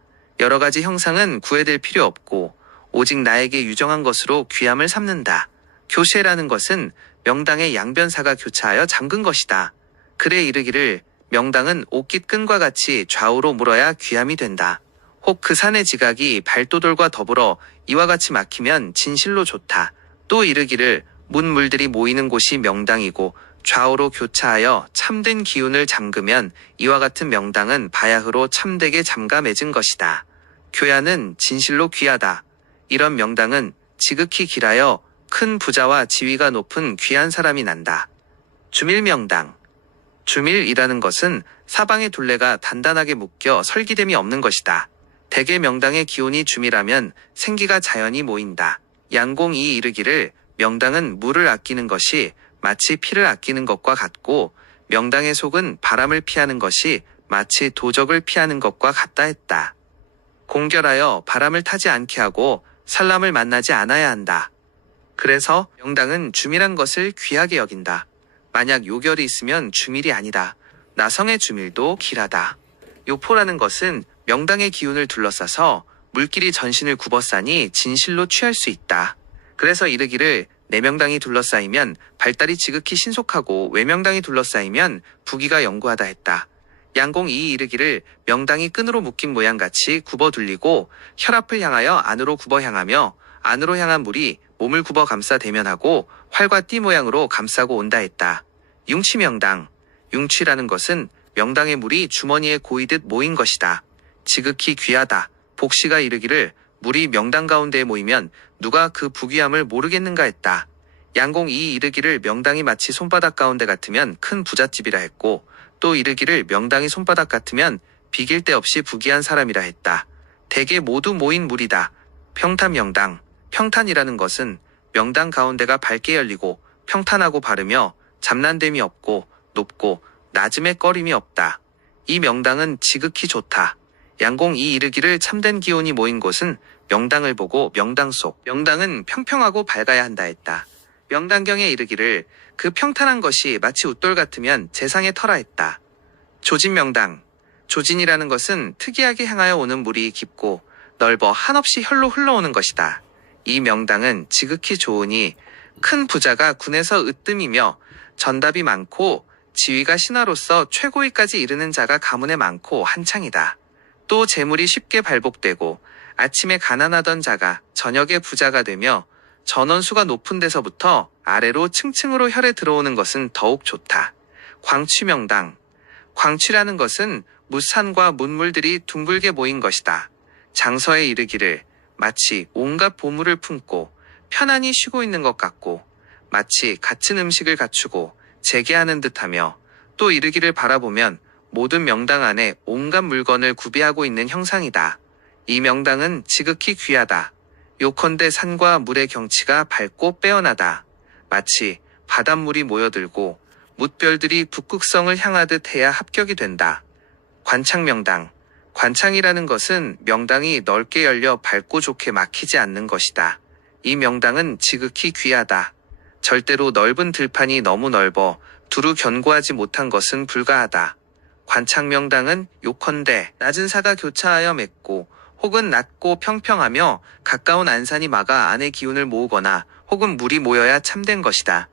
여러 가지 형상은 구애될 필요 없고 오직 나에게 유정한 것으로 귀함을 삼는다. 교쉐라는 것은 명당의 양변사가 교차하여 잠근 것이다. 그래 이르기를 명당은 옷깃 끈과 같이 좌우로 물어야 귀함이 된다. 혹 그 산의 지각이 발도돌과 더불어 이와 같이 막히면 진실로 좋다. 또 이르기를 문물들이 모이는 곳이 명당이고 좌우로 교차하여 참된 기운을 잠그면 이와 같은 명당은 바야흐로 참되게 잠가 맺은 것이다. 교야는 진실로 귀하다. 이런 명당은 지극히 길하여 큰 부자와 지위가 높은 귀한 사람이 난다. 주밀명당. 주밀이라는 것은 사방의 둘레가 단단하게 묶여 설기됨이 없는 것이다. 대개 명당의 기운이 주밀하면 생기가 자연히 모인다. 양공이 이르기를 명당은 물을 아끼는 것이 마치 피를 아끼는 것과 같고 명당의 속은 바람을 피하는 것이 마치 도적을 피하는 것과 같다 했다. 공결하여 바람을 타지 않게 하고 산람을 만나지 않아야 한다. 그래서 명당은 주밀한 것을 귀하게 여긴다. 만약 요결이 있으면 주밀이 아니다. 나성의 주밀도 길하다. 요포라는 것은 명당의 기운을 둘러싸서 물길이 전신을 굽어싸니 진실로 취할 수 있다. 그래서 이르기를 내명당이 둘러싸이면 발달이 지극히 신속하고 외명당이 둘러싸이면 부기가 영구하다 했다. 양공이 이르기를 명당이 끈으로 묶인 모양같이 굽어 둘리고 혈압을 향하여 안으로 굽어 향하며 안으로 향한 물이 몸을 굽어 감싸 대면하고 활과 띠 모양으로 감싸고 온다 했다. 융치명당. 융치라는 것은 명당의 물이 주머니에 고이듯 모인 것이다. 지극히 귀하다. 복시가 이르기를 물이 명당 가운데에 모이면 누가 그 부귀함을 모르겠는가 했다. 양공이 이르기를 명당이 마치 손바닥 가운데 같으면 큰 부잣집이라 했고 또 이르기를 명당이 손바닥 같으면 비길 데 없이 부귀한 사람이라 했다. 대개 모두 모인 물이다. 평탄명당. 평탄이라는 것은 명당 가운데가 밝게 열리고 평탄하고 바르며 잠난됨이 없고 높고 낮음에 꺼림이 없다. 이 명당은 지극히 좋다. 양공이 이르기를 참된 기운이 모인 곳은 명당을 보고 명당 속 명당은 평평하고 밝아야 한다 했다. 명당경에 이르기를 그 평탄한 것이 마치 웃돌 같으면 재상에 터라 했다. 조진명당. 조진이라는 것은 특이하게 향하여 오는 물이 깊고 넓어 한없이 혈로 흘러오는 것이다. 이 명당은 지극히 좋으니 큰 부자가 군에서 으뜸이며 전답이 많고 지위가 신하로서 최고위까지 이르는 자가 가문에 많고 한창이다. 또 재물이 쉽게 발복되고 아침에 가난하던 자가 저녁에 부자가 되며 전원수가 높은 데서부터 아래로 층층으로 혈에 들어오는 것은 더욱 좋다. 광취명당. 광취라는 것은 무산과 문물들이 둥글게 모인 것이다. 장서에 이르기를 마치 온갖 보물을 품고 편안히 쉬고 있는 것 같고 마치 같은 음식을 갖추고 재개하는 듯하며 또 이르기를 바라보면 모든 명당 안에 온갖 물건을 구비하고 있는 형상이다. 이 명당은 지극히 귀하다. 요컨대 산과 물의 경치가 밝고 빼어나다. 마치 바닷물이 모여들고 뭇별들이 북극성을 향하듯 해야 합격이 된다. 관창명당. 관창이라는 것은 명당이 넓게 열려 밝고 좋게 막히지 않는 것이다. 이 명당은 지극히 귀하다. 절대로 넓은 들판이 너무 넓어 두루 견고하지 못한 것은 불가하다. 관창명당은 요컨대 낮은 사가 교차하여 맺고 혹은 낮고 평평하며 가까운 안산이 막아 안의 기운을 모으거나 혹은 물이 모여야 참된 것이다.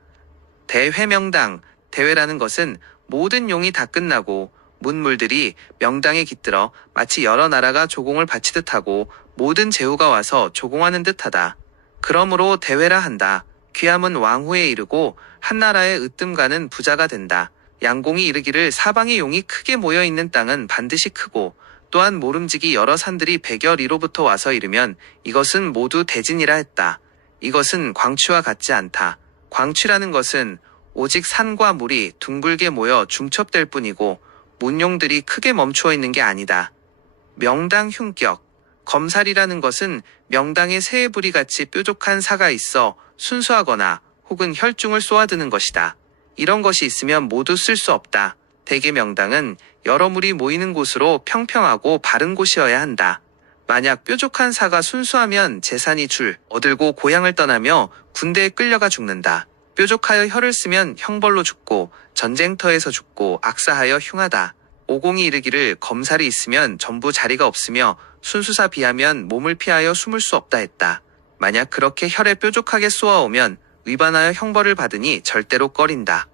대회명당. 대회라는 것은 모든 용이 다 끝나고 문물들이 명당에 깃들어 마치 여러 나라가 조공을 바치듯 하고 모든 제후가 와서 조공하는 듯하다. 그러므로 대회라 한다. 귀함은 왕후에 이르고 한나라의 으뜸가는 부자가 된다. 양공이 이르기를 사방의 용이 크게 모여있는 땅은 반드시 크고 또한 모름지기 여러 산들이 백여리로부터 와서 이르면 이것은 모두 대진이라 했다. 이것은 광취와 같지 않다. 광취라는 것은 오직 산과 물이 둥글게 모여 중첩될 뿐이고 문용들이 크게 멈추어 있는 게 아니다. 명당 흉격. 검살이라는 것은 명당에 새의 부리같이 뾰족한 사가 있어 순수하거나 혹은 혈중을 쏘아드는 것이다. 이런 것이 있으면 모두 쓸 수 없다. 대개 명당은 여러 물이 모이는 곳으로 평평하고 바른 곳이어야 한다. 만약 뾰족한 사가 순수하면 재산이 얻을고 고향을 떠나며 군대에 끌려가 죽는다. 뾰족하여 혀를 쓰면 형벌로 죽고 전쟁터에서 죽고 악사하여 흉하다. 오공이 이르기를 검살이 있으면 전부 자리가 없으며 순수사 비하면 몸을 피하여 숨을 수 없다 했다. 만약 그렇게 혈에 뾰족하게 쏘아오면 위반하여 형벌을 받으니 절대로 꺼린다.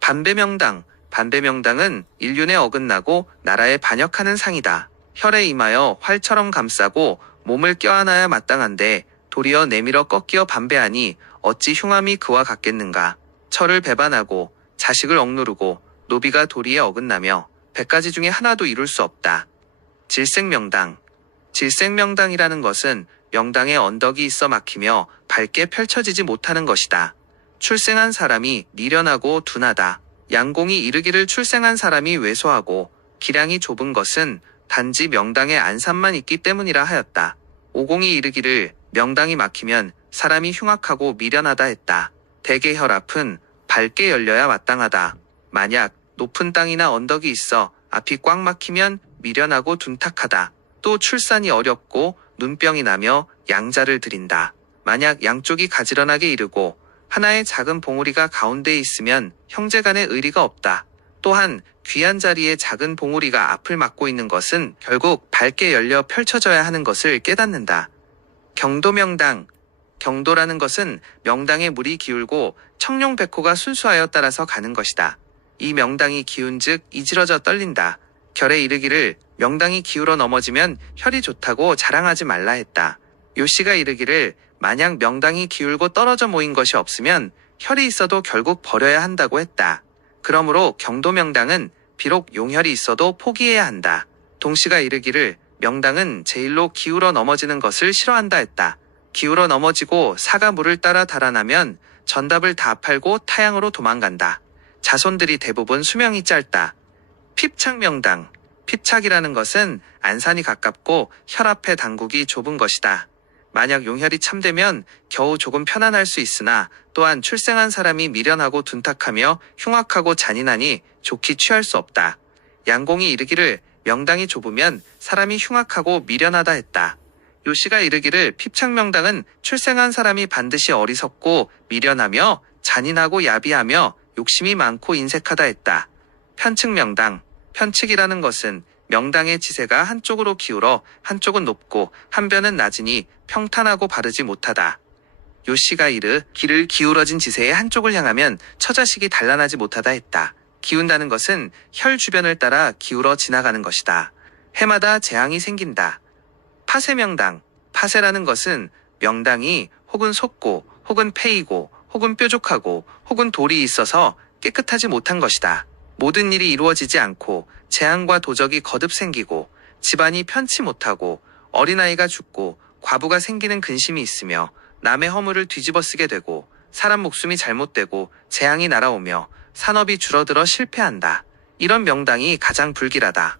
반배명당. 반배명당은 인륜에 어긋나고 나라에 반역하는 상이다. 혈에 임하여 활처럼 감싸고 몸을 껴안아야 마땅한데 도리어 내밀어 꺾여 반배하니 어찌 흉함이 그와 같겠는가. 철을 배반하고 자식을 억누르고 노비가 도리에 어긋나며 100가지 중에 하나도 이룰 수 없다. 질색명당. 질색명당이라는 것은 명당에 언덕이 있어 막히며 밝게 펼쳐지지 못하는 것이다. 출생한 사람이 미련하고 둔하다. 양공이 이르기를 출생한 사람이 왜소하고 기량이 좁은 것은 단지 명당에 안산만 있기 때문이라 하였다. 오공이 이르기를 명당이 막히면 사람이 흉악하고 미련하다 했다. 대개 혈앞은 밝게 열려야 마땅하다. 만약 높은 땅이나 언덕이 있어 앞이 꽉 막히면 미련하고 둔탁하다. 또 출산이 어렵고 눈병이 나며 양자를 드린다. 만약 양쪽이 가지런하게 이르고 하나의 작은 봉우리가 가운데에 있으면 형제간의 의리가 없다. 또한 귀한 자리에 작은 봉우리가 앞을 막고 있는 것은 결국 밝게 열려 펼쳐져야 하는 것을 깨닫는다. 경도명당. 경도라는 것은 명당에 물이 기울고 청룡백호가 순수하여 따라서 가는 것이다. 이 명당이 기운즉 이지러져 떨린다. 결에 이르기를 명당이 기울어 넘어지면 혈이 좋다고 자랑하지 말라 했다. 요씨가 이르기를 만약 명당이 기울고 떨어져 모인 것이 없으면 혈이 있어도 결국 버려야 한다고 했다. 그러므로 경도명당은 비록 용혈이 있어도 포기해야 한다. 동씨가 이르기를 명당은 제일로 기울어 넘어지는 것을 싫어한다 했다. 기울어 넘어지고 사가 물을 따라 달아나면 전답을 다 팔고 타양으로 도망간다. 자손들이 대부분 수명이 짧다. 핍착명당. 핍착이라는 것은 안산이 가깝고 혈압의 당국이 좁은 것이다. 만약 용혈이 참되면 겨우 조금 편안할 수 있으나 또한 출생한 사람이 미련하고 둔탁하며 흉악하고 잔인하니 좋게 취할 수 없다. 양공이 이르기를 명당이 좁으면 사람이 흉악하고 미련하다 했다. 요씨가 이르기를 핍착명당은 출생한 사람이 반드시 어리석고 미련하며 잔인하고 야비하며 욕심이 많고 인색하다 했다. 편측명당. 편측이라는 것은 명당의 지세가 한쪽으로 기울어 한쪽은 높고 한 변은 낮으니 평탄하고 바르지 못하다. 요씨가 길을 기울어진 지세의 한쪽을 향하면 처자식이 단란하지 못하다 했다. 기운다는 것은 혈 주변을 따라 기울어 지나가는 것이다. 해마다 재앙이 생긴다. 파세명당. 파세라는 것은 명당이 혹은 솟고 혹은 패이고 혹은 뾰족하고 혹은 돌이 있어서 깨끗하지 못한 것이다. 모든 일이 이루어지지 않고 재앙과 도적이 거듭 생기고 집안이 편치 못하고 어린아이가 죽고 과부가 생기는 근심이 있으며 남의 허물을 뒤집어쓰게 되고 사람 목숨이 잘못되고 재앙이 날아오며 산업이 줄어들어 실패한다. 이런 명당이 가장 불길하다.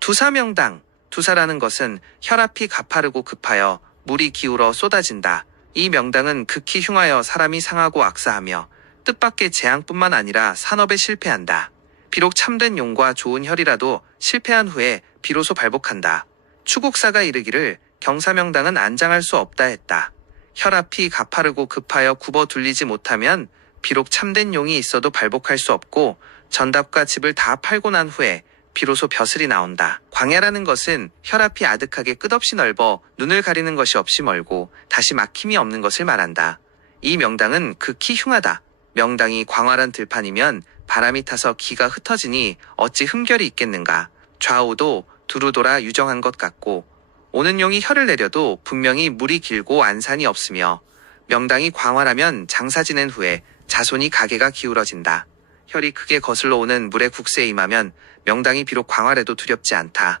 두사명당. 두사라는 것은 혈압이 가파르고 급하여 물이 기울어 쏟아진다. 이 명당은 극히 흉하여 사람이 상하고 악사하며 뜻밖의 재앙뿐만 아니라 산업에 실패한다. 비록 참된 용과 좋은 혈이라도 실패한 후에 비로소 발복한다. 추국사가 이르기를 경사명당은 안장할 수 없다 했다. 혈압이 가파르고 급하여 굽어 둘리지 못하면 비록 참된 용이 있어도 발복할 수 없고 전답과 집을 다 팔고 난 후에 비로소 벼슬이 나온다. 광야라는 것은 혈압이 아득하게 끝없이 넓어 눈을 가리는 것이 없이 멀고 다시 막힘이 없는 것을 말한다. 이 명당은 극히 흉하다. 명당이 광활한 들판이면 바람이 타서 기가 흩어지니 어찌 흠결이 있겠는가. 좌우도 두루 돌아 유정한 것 같고 오는 용이 혀를 내려도 분명히 물이 길고 안산이 없으며 명당이 광활하면 장사 지낸 후에 자손이 가게가 기울어진다. 혈이 크게 거슬러 오는 물의 국세에 임하면 명당이 비록 광활해도 두렵지 않다.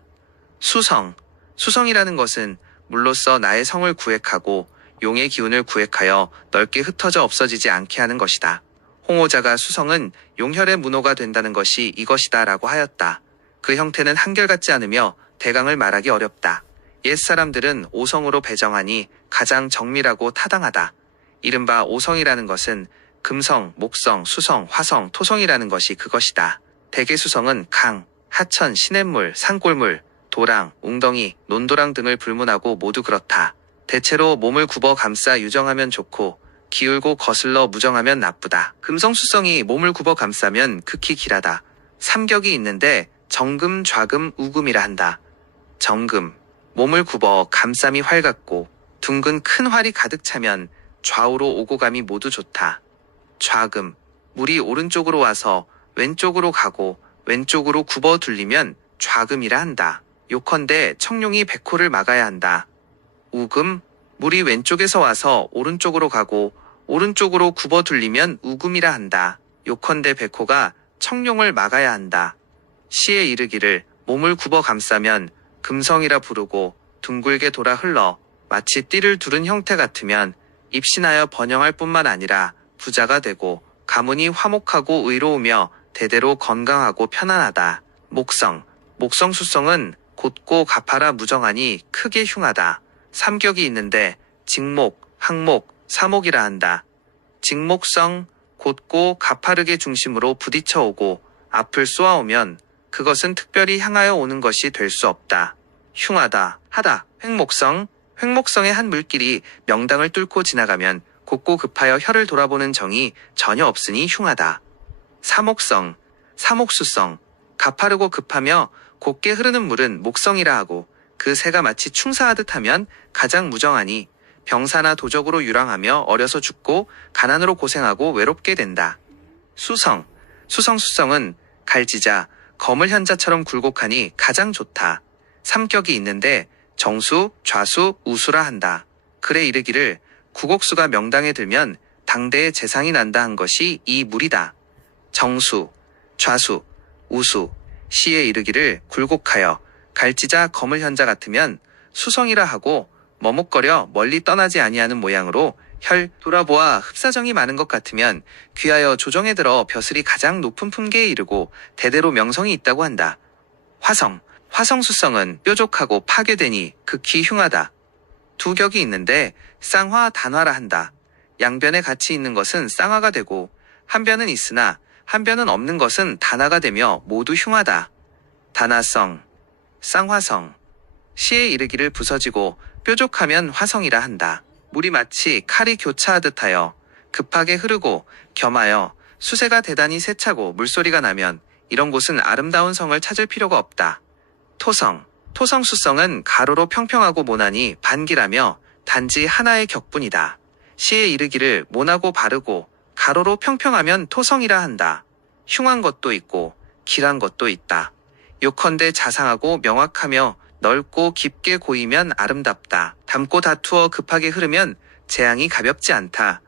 수성. 수성이라는 것은 물로써 나의 성을 구획하고 용의 기운을 구획하여 넓게 흩어져 없어지지 않게 하는 것이다. 홍오자가 수성은 용혈의 문호가 된다는 것이 이것이다 라고 하였다. 그 형태는 한결같지 않으며 대강을 말하기 어렵다. 옛사람들은 오성으로 배정하니 가장 정밀하고 타당하다. 이른바 오성이라는 것은 금성, 목성, 수성, 화성, 토성이라는 것이 그것이다. 대개 수성은 강, 하천, 시냇물, 산골물, 도랑, 웅덩이, 논도랑 등을 불문하고 모두 그렇다. 대체로 몸을 굽어 감싸 유정하면 좋고 기울고 거슬러 무정하면 나쁘다. 금성수성이 몸을 굽어 감싸면 극히 길하다. 삼격이 있는데 정금, 좌금, 우금이라 한다. 정금, 몸을 굽어 감쌈이 활같고 둥근 큰 활이 가득 차면 좌우로 오고 감이 모두 좋다. 좌금, 물이 오른쪽으로 와서 왼쪽으로 가고 왼쪽으로 굽어 둘리면 좌금이라 한다. 요컨대 청룡이 백호를 막아야 한다. 우금, 물이 왼쪽에서 와서 오른쪽으로 가고 오른쪽으로 굽어 둘리면 우금이라 한다. 요컨대 백호가 청룡을 막아야 한다. 시에 이르기를 몸을 굽어 감싸면 금성이라 부르고 둥글게 돌아 흘러 마치 띠를 두른 형태 같으면 입신하여 번영할 뿐만 아니라 부자가 되고 가문이 화목하고 의로우며 대대로 건강하고 편안하다. 목성. 목성수성은 곧고 가파라 무정하니 크게 흉하다. 삼격이 있는데 직목, 항목, 사목이라 한다. 직목성, 곧고 가파르게 중심으로 부딪혀 오고 앞을 쏘아오면 그것은 특별히 향하여 오는 것이 될 수 없다. 흉하다, 하다. 횡목성. 횡목성의 한 물길이 명당을 뚫고 지나가면 곧고 급하여 혀를 돌아보는 정이 전혀 없으니 흉하다. 사목성. 사목수성. 가파르고 급하며 곧게 흐르는 물은 목성이라 하고 그 새가 마치 충사하듯 하면 가장 무정하니 병사나 도적으로 유랑하며 어려서 죽고 가난으로 고생하고 외롭게 된다. 수성. 수성수성은 갈지자, 거물 현자처럼 굴곡하니 가장 좋다. 삼격이 있는데 정수, 좌수, 우수라 한다. 글에 이르기를 구곡수가 명당에 들면 당대에 재상이 난다 한 것이 이 물이다. 정수, 좌수, 우수. 시에 이르기를 굴곡하여 갈지자 거물 현자 같으면 수성이라 하고 머뭇거려 멀리 떠나지 아니하는 모양으로 혈 돌아보아 흡사정이 많은 것 같으면 귀하여 조정에 들어 벼슬이 가장 높은 품계에 이르고 대대로 명성이 있다고 한다. 화성. 화성수성은 뾰족하고 파괴되니 극히 흉하다. 두 격이 있는데 쌍화, 단화라 한다. 양변에 같이 있는 것은 쌍화가 되고 한 변은 있으나 한 변은 없는 것은 단화가 되며 모두 흉하다. 단화성, 쌍화성. 시에 이르기를 부서지고 뾰족하면 화성이라 한다. 물이 마치 칼이 교차하듯 하여 급하게 흐르고 겸하여 수세가 대단히 세차고 물소리가 나면 이런 곳은 아름다운 성을 찾을 필요가 없다. 토성. 토성수성은 가로로 평평하고 모나니 반기라며 단지 하나의 격분이다. 시에 이르기를 모나고 바르고 가로로 평평하면 토성이라 한다. 흉한 것도 있고 길한 것도 있다. 요컨대 자상하고 명확하며 넓고 깊게 고이면 아름답다. 담고 다투어 급하게 흐르면 재앙이 가볍지 않다.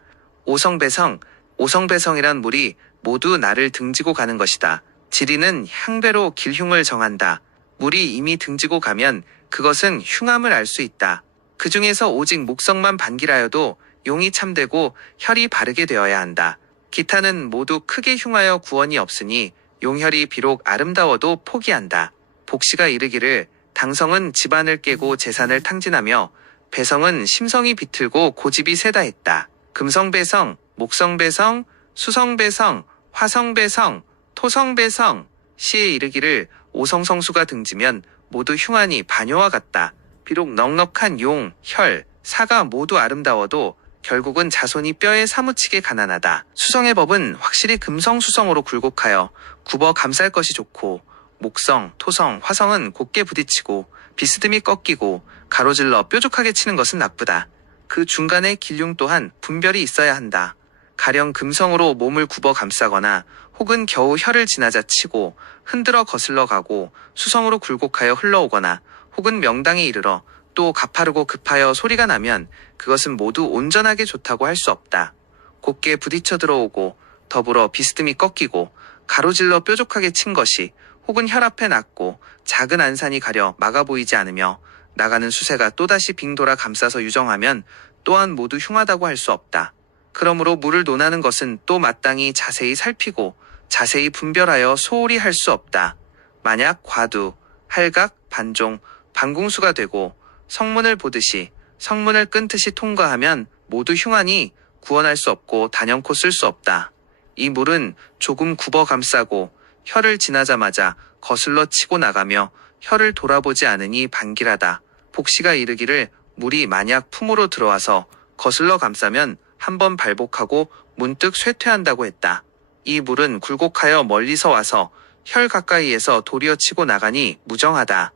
오성배성. 오성배성이란 물이 모두 나를 등지고 가는 것이다. 지리는 향배로 길흉을 정한다. 물이 이미 등지고 가면 그것은 흉함을 알 수 있다. 그 중에서 오직 목성만 반길하여도 용이 참되고 혈이 바르게 되어야 한다. 기타는 모두 크게 흉하여 구원이 없으니 용혈이 비록 아름다워도 포기한다. 복시가 이르기를 당성은 집안을 깨고 재산을 탕진하며 배성은 심성이 비틀고 고집이 세다 했다. 금성배성, 목성배성, 수성배성, 화성배성, 토성배성. 시에 이르기를 오성성수가 등지면 모두 흉하니 반요와 같다. 비록 넉넉한 용, 혈, 사가 모두 아름다워도 결국은 자손이 뼈에 사무치게 가난하다. 수성의 법은 확실히 금성수성으로 굴곡하여 굽어 감쌀 것이 좋고, 목성, 토성, 화성은 곧게 부딪히고 비스듬히 꺾이고 가로질러 뾰족하게 치는 것은 나쁘다. 그 중간에 길흉 또한 분별이 있어야 한다. 가령 금성으로 몸을 굽어 감싸거나 혹은 겨우 혈을 지나자 치고 흔들어 거슬러 가고 수성으로 굴곡하여 흘러오거나 혹은 명당에 이르러 또 가파르고 급하여 소리가 나면 그것은 모두 온전하게 좋다고 할 수 없다. 곧게 부딪혀 들어오고 더불어 비스듬히 꺾이고 가로질러 뾰족하게 친 것이 혹은 혈 앞에 났고 작은 안산이 가려 막아 보이지 않으며 나가는 수세가 또다시 빙돌아 감싸서 유정하면 또한 모두 흉하다고 할 수 없다. 그러므로 물을 논하는 것은 또 마땅히 자세히 살피고 자세히 분별하여 소홀히 할 수 없다. 만약 과두, 할각, 반종, 반궁수가 되고 성문을 보듯이 성문을 끊듯이 통과하면 모두 흉하니 구원할 수 없고 단연코 쓸 수 없다. 이 물은 조금 굽어 감싸고 혀를 지나자마자 거슬러 치고 나가며 혀를 돌아보지 않으니 반길하다. 복시가 이르기를 물이 만약 품으로 들어와서 거슬러 감싸면 한번 발복하고 문득 쇠퇴한다고 했다. 이 물은 굴곡하여 멀리서 와서 혈 가까이에서 도리어 치고 나가니 무정하다.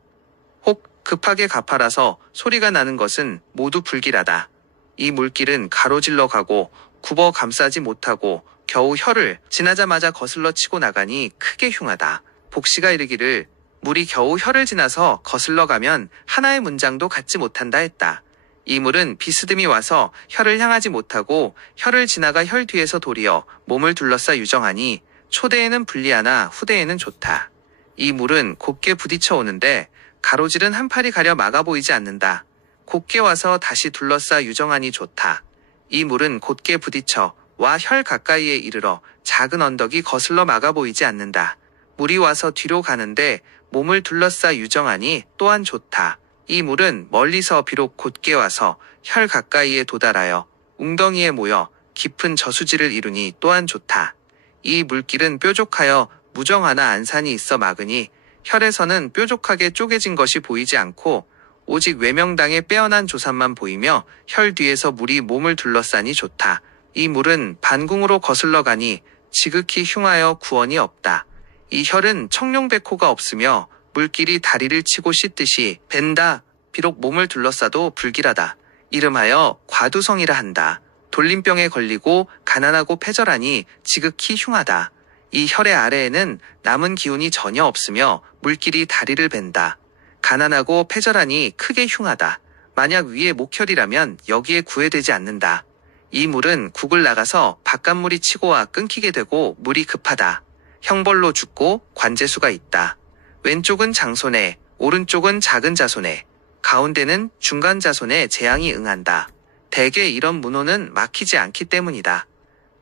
혹 급하게 가파라서 소리가 나는 것은 모두 불길하다. 이 물길은 가로질러 가고 굽어 감싸지 못하고 겨우 혀를 지나자마자 거슬러 치고 나가니 크게 흉하다. 복시가 이르기를 물이 겨우 혀를 지나서 거슬러 가면 하나의 문장도 갖지 못한다 했다. 이 물은 비스듬히 와서 혀를 향하지 못하고 혀를 지나가 혈 뒤에서 도리어 몸을 둘러싸 유정하니 초대에는 불리하나 후대에는 좋다. 이 물은 곧게 부딪혀 오는데 가로질은 한 팔이 가려 막아 보이지 않는다. 곧게 와서 다시 둘러싸 유정하니 좋다. 이 물은 곧게 부딪혀 와 혈 가까이에 이르러 작은 언덕이 거슬러 막아 보이지 않는다. 물이 와서 뒤로 가는데 몸을 둘러싸 유정하니 또한 좋다. 이 물은 멀리서 비록 곧게 와서 혈 가까이에 도달하여 웅덩이에 모여 깊은 저수지를 이루니 또한 좋다. 이 물길은 뾰족하여 무정하나 안산이 있어 막으니 혈에서는 뾰족하게 쪼개진 것이 보이지 않고 오직 외명당에 빼어난 조산만 보이며 혈 뒤에서 물이 몸을 둘러싸니 좋다. 이 물은 반궁으로 거슬러 가니 지극히 흉하여 구원이 없다. 이 혈은 청룡백호가 없으며 물길이 다리를 치고 씻듯이 벤다. 비록 몸을 둘러싸도 불길하다. 이름하여 과두성이라 한다. 돌림병에 걸리고 가난하고 패절하니 지극히 흉하다. 이 혈의 아래에는 남은 기운이 전혀 없으며 물길이 다리를 벤다. 가난하고 패절하니 크게 흉하다. 만약 위에 목혈이라면 여기에 구애되지 않는다. 이 물은 국을 나가서 바깥물이 치고 와 끊기게 되고 물이 급하다. 형벌로 죽고 관제수가 있다. 왼쪽은 장손에, 오른쪽은 작은 자손에, 가운데는 중간 자손에 재앙이 응한다. 대개 이런 문호는 막히지 않기 때문이다.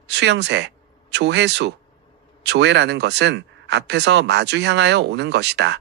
수영세, 조해수. 조해라는 것은 앞에서 마주 향하여 오는 것이다.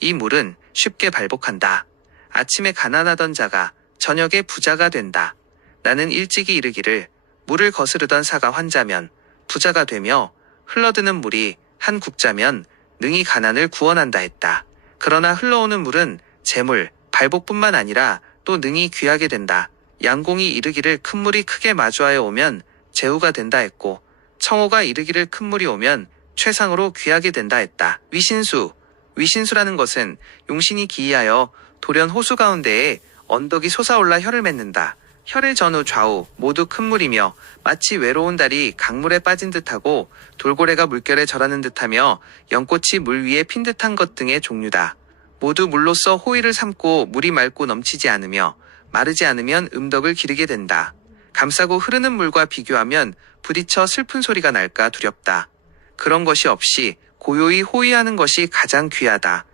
이 물은 쉽게 발복한다. 아침에 가난하던 자가 저녁에 부자가 된다. 나는 일찍이 이르기를 물을 거스르던 사가 환자면 부자가 되며 흘러드는 물이 한 국자면 능히 가난을 구원한다 했다. 그러나 흘러오는 물은 재물, 발복뿐만 아니라 또 능히 귀하게 된다. 양공이 이르기를 큰 물이 크게 마주하여 오면 제후가 된다 했고 청호가 이르기를 큰 물이 오면 최상으로 귀하게 된다 했다. 위신수. 위신수라는 것은 용신이 기이하여 돌연 호수 가운데에 언덕이 솟아올라 혈을 맺는다. 혈의 전후 좌우 모두 큰 물이며 마치 외로운 달이 강물에 빠진 듯하고 돌고래가 물결에 절하는 듯하며 연꽃이 물 위에 핀 듯한 것 등의 종류다. 모두 물로써 호의를 삼고 물이 맑고 넘치지 않으며 마르지 않으면 음덕을 기르게 된다. 감싸고 흐르는 물과 비교하면 부딪혀 슬픈 소리가 날까 두렵다. 그런 것이 없이 고요히 호위하는 것이 가장 귀하다.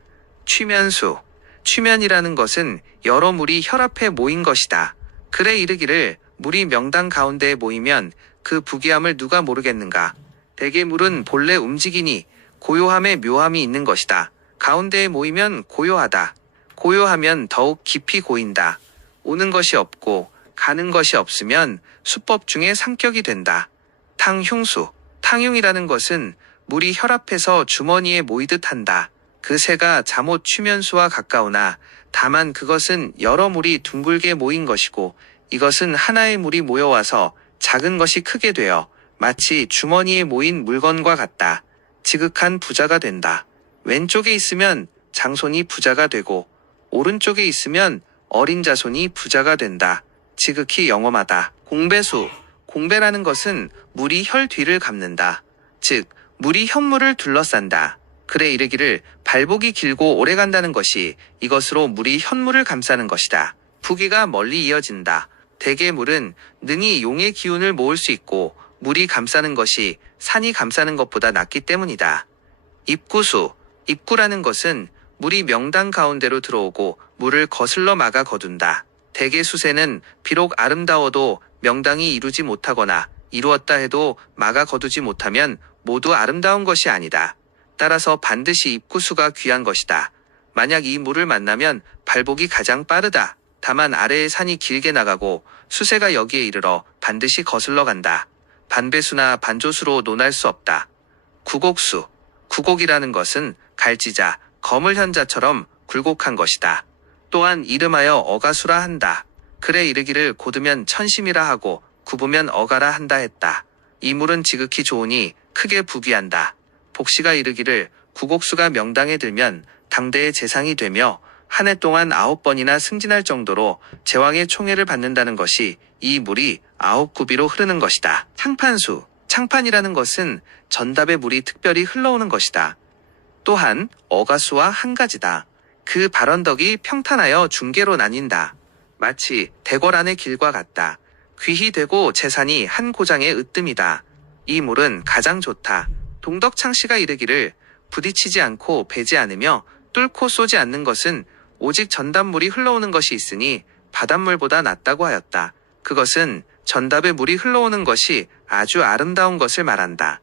취면수. 취면이라는 것은 여러 물이 혈합해 모인 것이다. 글에 이르기를 물이 명당 가운데에 모이면 그 부귀함을 누가 모르겠는가. 대개 물은 본래 움직이니 고요함에 묘함이 있는 것이다. 가운데에 모이면 고요하다. 고요하면 더욱 깊이 고인다. 오는 것이 없고 가는 것이 없으면 수법 중에 상격이 된다. 탕흉수. 탕흉이라는 것은 물이 혈합해서 주머니에 모이듯 한다. 그 새가 잠옷 취면수와 가까우나 다만 그것은 여러 물이 둥글게 모인 것이고 이것은 하나의 물이 모여와서 작은 것이 크게 되어 마치 주머니에 모인 물건과 같다. 지극한 부자가 된다. 왼쪽에 있으면 장손이 부자가 되고 오른쪽에 있으면 어린 자손이 부자가 된다. 지극히 영험하다. 공배수. 공배라는 것은 물이 혈 뒤를 감는다. 즉 물이 현물을 둘러싼다. 글에 이르기를 발복이 길고 오래 간다는 것이 이것으로 물이 현물을 감싸는 것이다. 부귀가 멀리 이어진다. 대개 물은 능히 용의 기운을 모을 수 있고 물이 감싸는 것이 산이 감싸는 것보다 낫기 때문이다. 입구수. 입구라는 것은 물이 명당 가운데로 들어오고 물을 거슬러 막아 거둔다. 대개 수세는 비록 아름다워도 명당이 이루지 못하거나 이루었다 해도 막아 거두지 못하면 모두 아름다운 것이 아니다. 따라서 반드시 입구수가 귀한 것이다. 만약 이 물을 만나면 발복이 가장 빠르다. 다만 아래의 산이 길게 나가고 수세가 여기에 이르러 반드시 거슬러 간다. 반배수나 반조수로 논할 수 없다. 구곡수. 구곡이라는 것은 갈지자, 거물현자처럼 굴곡한 것이다. 또한 이름하여 어가수라 한다. 글에 이르기를 곧으면 천심이라 하고 굽으면 어가라 한다 했다. 이 물은 지극히 좋으니 크게 부귀한다. 복시가 이르기를 구곡수가 명당에 들면 당대의 재상이 되며 한 해 동안 9번이나 승진할 정도로 제왕의 총애를 받는다는 것이 이 물이 9구비로 흐르는 것이다. 창판수. 창판이라는 것은 전답의 물이 특별히 흘러오는 것이다. 또한 어가수와 한 가지다. 그 발언덕이 평탄하여 중계로 나뉜다. 마치 대궐 안의 길과 같다. 귀히 되고 재산이 한 고장의 으뜸이다. 이 물은 가장 좋다. 동덕창씨가 이르기를 부딪히지 않고 배지 않으며 뚫고 쏘지 않는 것은 오직 전답물이 흘러오는 것이 있으니 바닷물보다 낫다고 하였다. 그것은 전답의 물이 흘러오는 것이 아주 아름다운 것을 말한다.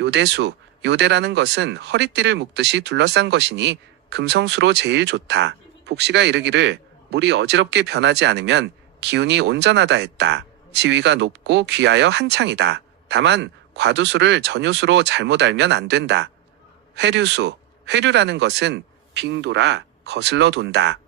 요대수. 요대라는 것은 허리띠를 묶듯이 둘러싼 것이니 금성수로 제일 좋다. 복시가 이르기를 물이 어지럽게 변하지 않으면 기운이 온전하다 했다. 지위가 높고 귀하여 한창이다. 다만 과두수를 전요수로 잘못 알면 안 된다. 회류수. 회류라는 것은 빙 돌아 거슬러 돈다.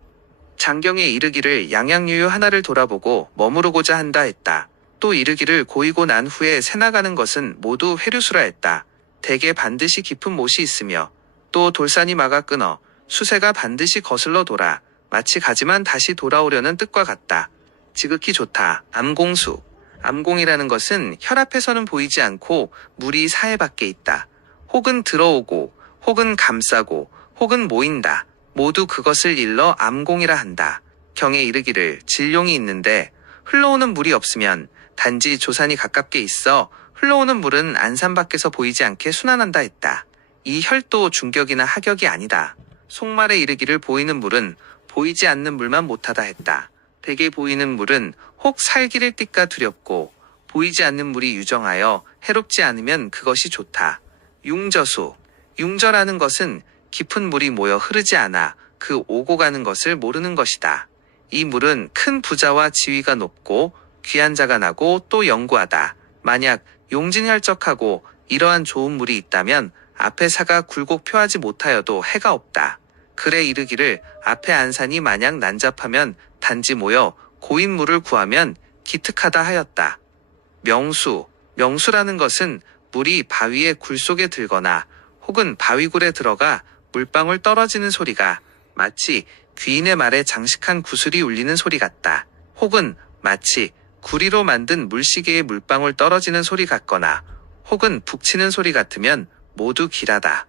장경에 이르기를 양양유유 하나를 돌아보고 머무르고자 한다 했다. 또 이르기를 고이고 난 후에 새나가는 것은 모두 회류수라 했다. 대개 반드시 깊은 못이 있으며 또 돌산이 막아 끊어 수세가 반드시 거슬러 돌아 마치 가지만 다시 돌아오려는 뜻과 같다. 지극히 좋다. 암공수. 암공이라는 것은 혈압에서는 보이지 않고 물이 사해 밖에 있다. 혹은 들어오고 혹은 감싸고 혹은 모인다. 모두 그것을 일러 암공이라 한다. 경에 이르기를 진룡이 있는데 흘러오는 물이 없으면 단지 조산이 가깝게 있어 흘러오는 물은 안산 밖에서 보이지 않게 순환한다 했다. 이 혈도 중격이나 하격이 아니다. 속말에 이르기를 보이는 물은 보이지 않는 물만 못하다 했다. 대개 보이는 물은 혹 살기를 띠까 두렵고 보이지 않는 물이 유정하여 해롭지 않으면 그것이 좋다. 융저수. 융저라는 것은 깊은 물이 모여 흐르지 않아 그 오고 가는 것을 모르는 것이다. 이 물은 큰 부자와 지위가 높고 귀한 자가 나고 또 영구하다. 만약 용진혈적하고 이러한 좋은 물이 있다면 앞에 사가 굴곡 표하지 못하여도 해가 없다. 글에 이르기를 앞에 안산이 마냥 난잡하면 단지 모여 고인 물을 구하면 기특하다 하였다. 명수. 명수라는 것은 물이 바위의 굴 속에 들거나 혹은 바위굴에 들어가 물방울 떨어지는 소리가 마치 귀인의 말에 장식한 구슬이 울리는 소리 같다. 혹은 마치 구리로 만든 물시계에 물방울 떨어지는 소리 같거나 혹은 북치는 소리 같으면 모두 길하다.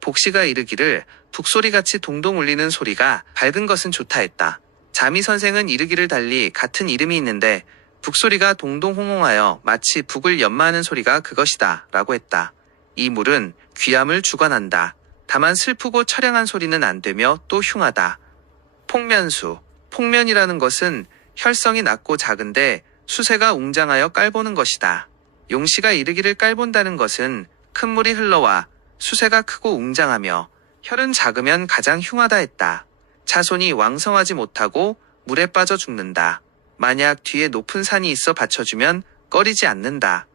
복시가 이르기를 북소리같이 동동 울리는 소리가 밝은 것은 좋다 했다. 자미 선생은 이르기를 달리 같은 이름이 있는데 북소리가 동동 홍홍하여 마치 북을 연마하는 소리가 그것이다 라고 했다. 이 물은 귀함을 주관한다. 다만 슬프고 처량한 소리는 안 되며 또 흉하다. 폭면수. 폭면이라는 것은 혈성이 낮고 작은데 수세가 웅장하여 깔보는 것이다. 용씨가 이르기를 깔본다는 것은 큰 물이 흘러와 수세가 크고 웅장하며 혈은 작으면 가장 흉하다 했다. 자손이 왕성하지 못하고 물에 빠져 죽는다. 만약 뒤에 높은 산이 있어 받쳐주면 꺼리지 않는다.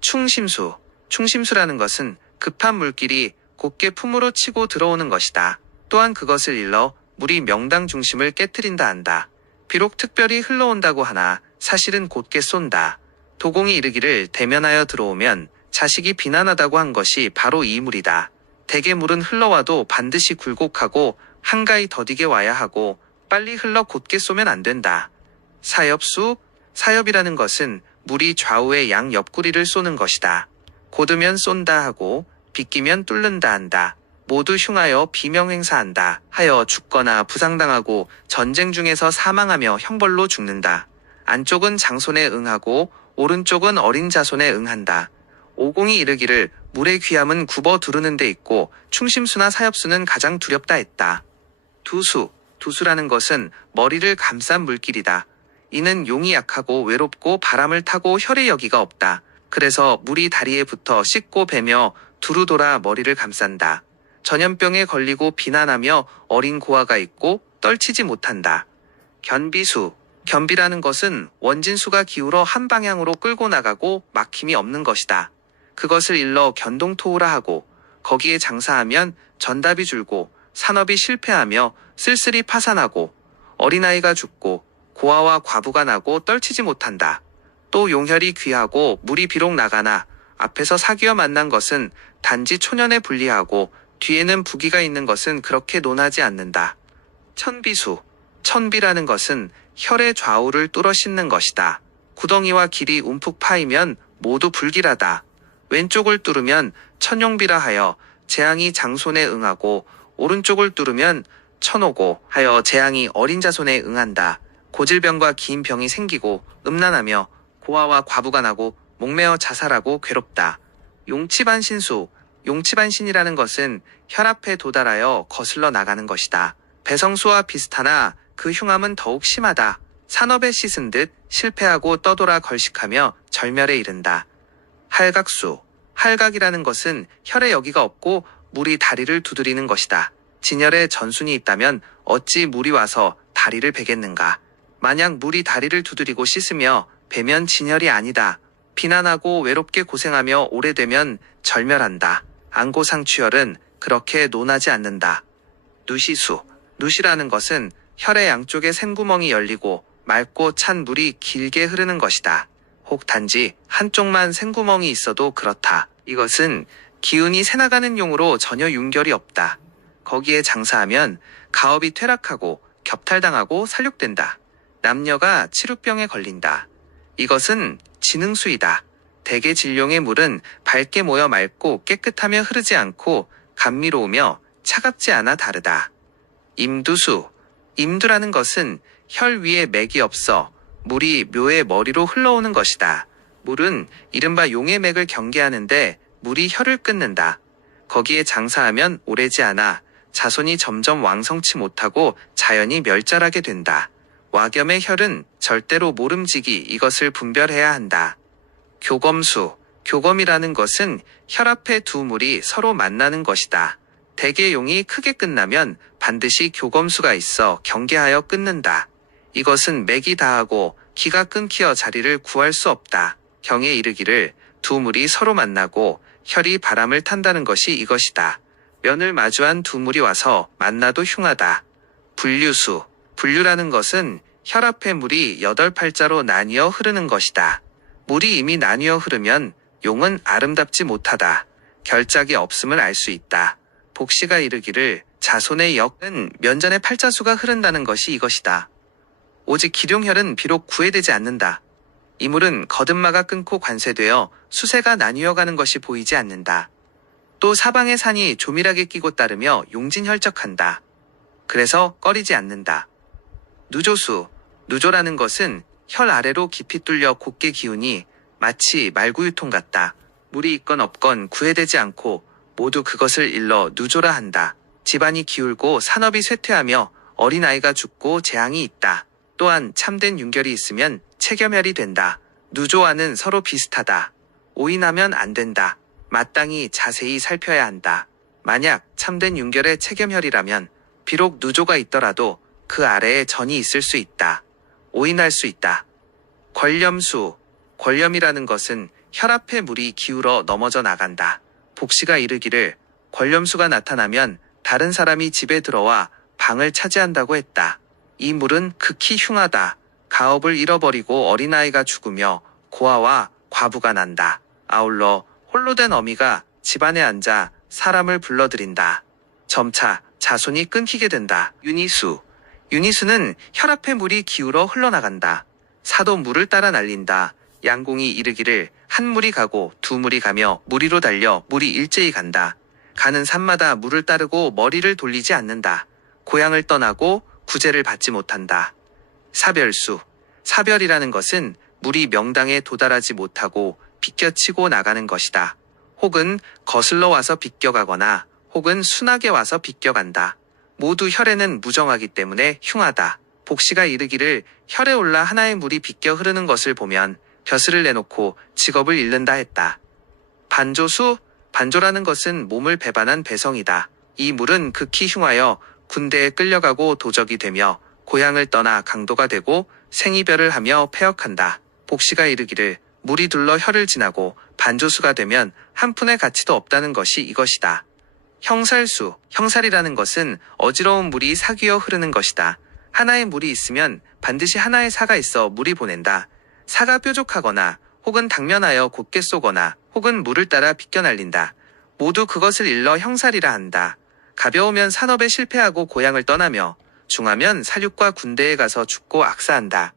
충심수. 충심수라는 것은 급한 물길이 곧게 품으로 치고 들어오는 것이다. 또한 그것을 일러 물이 명당 중심을 깨트린다 한다. 비록 특별히 흘러온다고 하나 사실은 곧게 쏜다. 도공이 이르기를 대면하여 들어오면 자식이 비난하다고 한 것이 바로 이 물이다. 대개 물은 흘러와도 반드시 굴곡하고 한가히 더디게 와야 하고 빨리 흘러 곧게 쏘면 안 된다. 사엽수. 사엽이라는 것은 물이 좌우의 양 옆구리를 쏘는 것이다. 곧으면 쏜다 하고 비끼면 뚫는다 한다. 모두 흉하여 비명행사한다 하여 죽거나 부상당하고 전쟁 중에서 사망하며 형벌로 죽는다. 안쪽은 장손에 응하고 오른쪽은 어린 자손에 응한다. 오공이 이르기를 물의 귀함은 굽어 두르는 데 있고 충심수나 사엽수는 가장 두렵다 했다. 두수. 두수라는 것은 머리를 감싼 물길이다. 이는 용이 약하고 외롭고 바람을 타고 혈의 여기가 없다. 그래서 물이 다리에 붙어 씻고 베며 두루 돌아 머리를 감싼다. 전염병에 걸리고 비난하며 어린 고아가 있고 떨치지 못한다. 견비수. 견비라는 것은 원진수가 기울어 한 방향으로 끌고 나가고 막힘이 없는 것이다. 그것을 일러 견동토우라 하고 거기에 장사하면 전답이 줄고 산업이 실패하며 쓸쓸히 파산하고 어린아이가 죽고 고아와 과부가 나고 떨치지 못한다. 또 용혈이 귀하고 물이 비록 나가나 앞에서 사귀어 만난 것은 단지 초년에 분리하고 뒤에는 부기가 있는 것은 그렇게 논하지 않는다. 천비수. 천비라는 것은 혈의 좌우를 뚫어 씻는 것이다. 구덩이와 길이 움푹 파이면 모두 불길하다. 왼쪽을 뚫으면 천용비라 하여 재앙이 장손에 응하고 오른쪽을 뚫으면 천오고 하여 재앙이 어린 자손에 응한다. 고질병과 긴 병이 생기고 음란하며 고아와 과부가 나고 목매어 자살하고 괴롭다. 용치반신수. 용치반신이라는 것은 혈압에 도달하여 거슬러 나가는 것이다. 배성수와 비슷하나 그 흉함은 더욱 심하다. 산업에 씻은 듯 실패하고 떠돌아 걸식하며 절멸에 이른다. 할각수. 할각이라는 것은 혈의 여기가 없고 물이 다리를 두드리는 것이다. 진열에 전순이 있다면 어찌 물이 와서 다리를 베겠는가. 만약 물이 다리를 두드리고 씻으며 베면 진열이 아니다. 비난하고 외롭게 고생하며 오래되면 절멸한다. 안고상추혈은 그렇게 논하지 않는다. 누시수. 누시라는 것은 혈의 양쪽에 샘구멍이 열리고 맑고 찬 물이 길게 흐르는 것이다. 혹 단지 한쪽만 샘구멍이 있어도 그렇다. 이것은 기운이 새나가는 용으로 전혀 윤결이 없다. 거기에 장사하면 가업이 퇴락하고 겹탈당하고 살육된다. 남녀가 치루병에 걸린다. 이것은 지능수이다. 대개 진룡의 물은 밝게 모여 맑고 깨끗하며 흐르지 않고 감미로우며 차갑지 않아 다르다. 임두수. 임두라는 것은 혈 위에 맥이 없어 물이 묘의 머리로 흘러오는 것이다. 물은 이른바 용의 맥을 경계하는데 물이 혈을 끊는다. 거기에 장사하면 오래지 않아 자손이 점점 왕성치 못하고 자연이 멸절하게 된다. 와겸의 혈은 절대로 모름지기 이것을 분별해야 한다. 교검수. 교검이라는 것은 혈압의 두 물이 서로 만나는 것이다. 대개 용이 크게 끝나면 반드시 교검수가 있어 경계하여 끊는다. 이것은 맥이 다하고 기가 끊기어 자리를 구할 수 없다. 경에 이르기를 두 물이 서로 만나고 혈이 바람을 탄다는 것이 이것이다. 면을 마주한 두 물이 와서 만나도 흉하다. 분류수. 분류라는 것은 혈압의 물이 8팔자로 나뉘어 흐르는 것이다. 물이 이미 나뉘어 흐르면 용은 아름답지 못하다. 결작이 없음을 알 수 있다. 복시가 이르기를 자손의 역은 면전에 팔자수가 흐른다는 것이 이것이다. 오직 기룡혈은 비록 구애되지 않는다. 이 물은 거듭마가 끊고 관쇄되어 수세가 나뉘어 가는 것이 보이지 않는다. 또 사방의 산이 조밀하게 끼고 따르며 용진혈적한다. 그래서 꺼리지 않는다. 누조수. 누조라는 것은 혈 아래로 깊이 뚫려 곧게 기우니 마치 말구유통 같다. 물이 있건 없건 구애되지 않고 모두 그것을 일러 누조라 한다. 집안이 기울고 산업이 쇠퇴하며 어린아이가 죽고 재앙이 있다. 또한 참된 윤결이 있으면 체겸혈이 된다. 누조와는 서로 비슷하다. 오인하면 안 된다. 마땅히 자세히 살펴야 한다. 만약 참된 윤결의 체겸혈이라면 비록 누조가 있더라도 그 아래에 전이 있을 수 있다. 오인할 수 있다. 권렴수. 권렴이라는 것은 혈압의 물이 기울어 넘어져 나간다. 복시가 이르기를 권렴수가 나타나면 다른 사람이 집에 들어와 방을 차지한다고 했다. 이 물은 극히 흉하다. 가업을 잃어버리고 어린아이가 죽으며 고아와 과부가 난다. 아울러 홀로 된 어미가 집안에 앉아 사람을 불러들인다. 점차 자손이 끊기게 된다. 윤희수. 윤희수는 혈압의 물이 기울어 흘러나간다. 사도 물을 따라 날린다. 양공이 이르기를 한 물이 가고 두 물이 가며 무리로 달려 물이 일제히 간다. 가는 산마다 물을 따르고 머리를 돌리지 않는다. 고향을 떠나고 구제를 받지 못한다. 사별수. 사별이라는 것은 물이 명당에 도달하지 못하고 비껴치고 나가는 것이다. 혹은 거슬러 와서 비껴가거나 혹은 순하게 와서 비껴간다. 모두 혈에는 무정하기 때문에 흉하다. 복시가 이르기를 혈에 올라 하나의 물이 비껴 흐르는 것을 보면 벼슬을 내놓고 직업을 잃는다 했다. 반조수. 반조라는 것은 몸을 배반한 배성이다. 이 물은 극히 흉하여 군대에 끌려가고 도적이 되며 고향을 떠나 강도가 되고 생이별을 하며 폐역한다. 복시가 이르기를 물이 둘러 혈을 지나고 반조수가 되면 한 푼의 가치도 없다는 것이 이것이다. 형살수. 형살이라는 것은 어지러운 물이 사귀어 흐르는 것이다. 하나의 물이 있으면 반드시 하나의 사가 있어 물이 보낸다. 사가 뾰족하거나 혹은 당면하여 곧게 쏘거나 혹은 물을 따라 비껴 날린다. 모두 그것을 일러 형살이라 한다. 가벼우면 산업에 실패하고 고향을 떠나며 중하면 사륙과 군대에 가서 죽고 악사한다.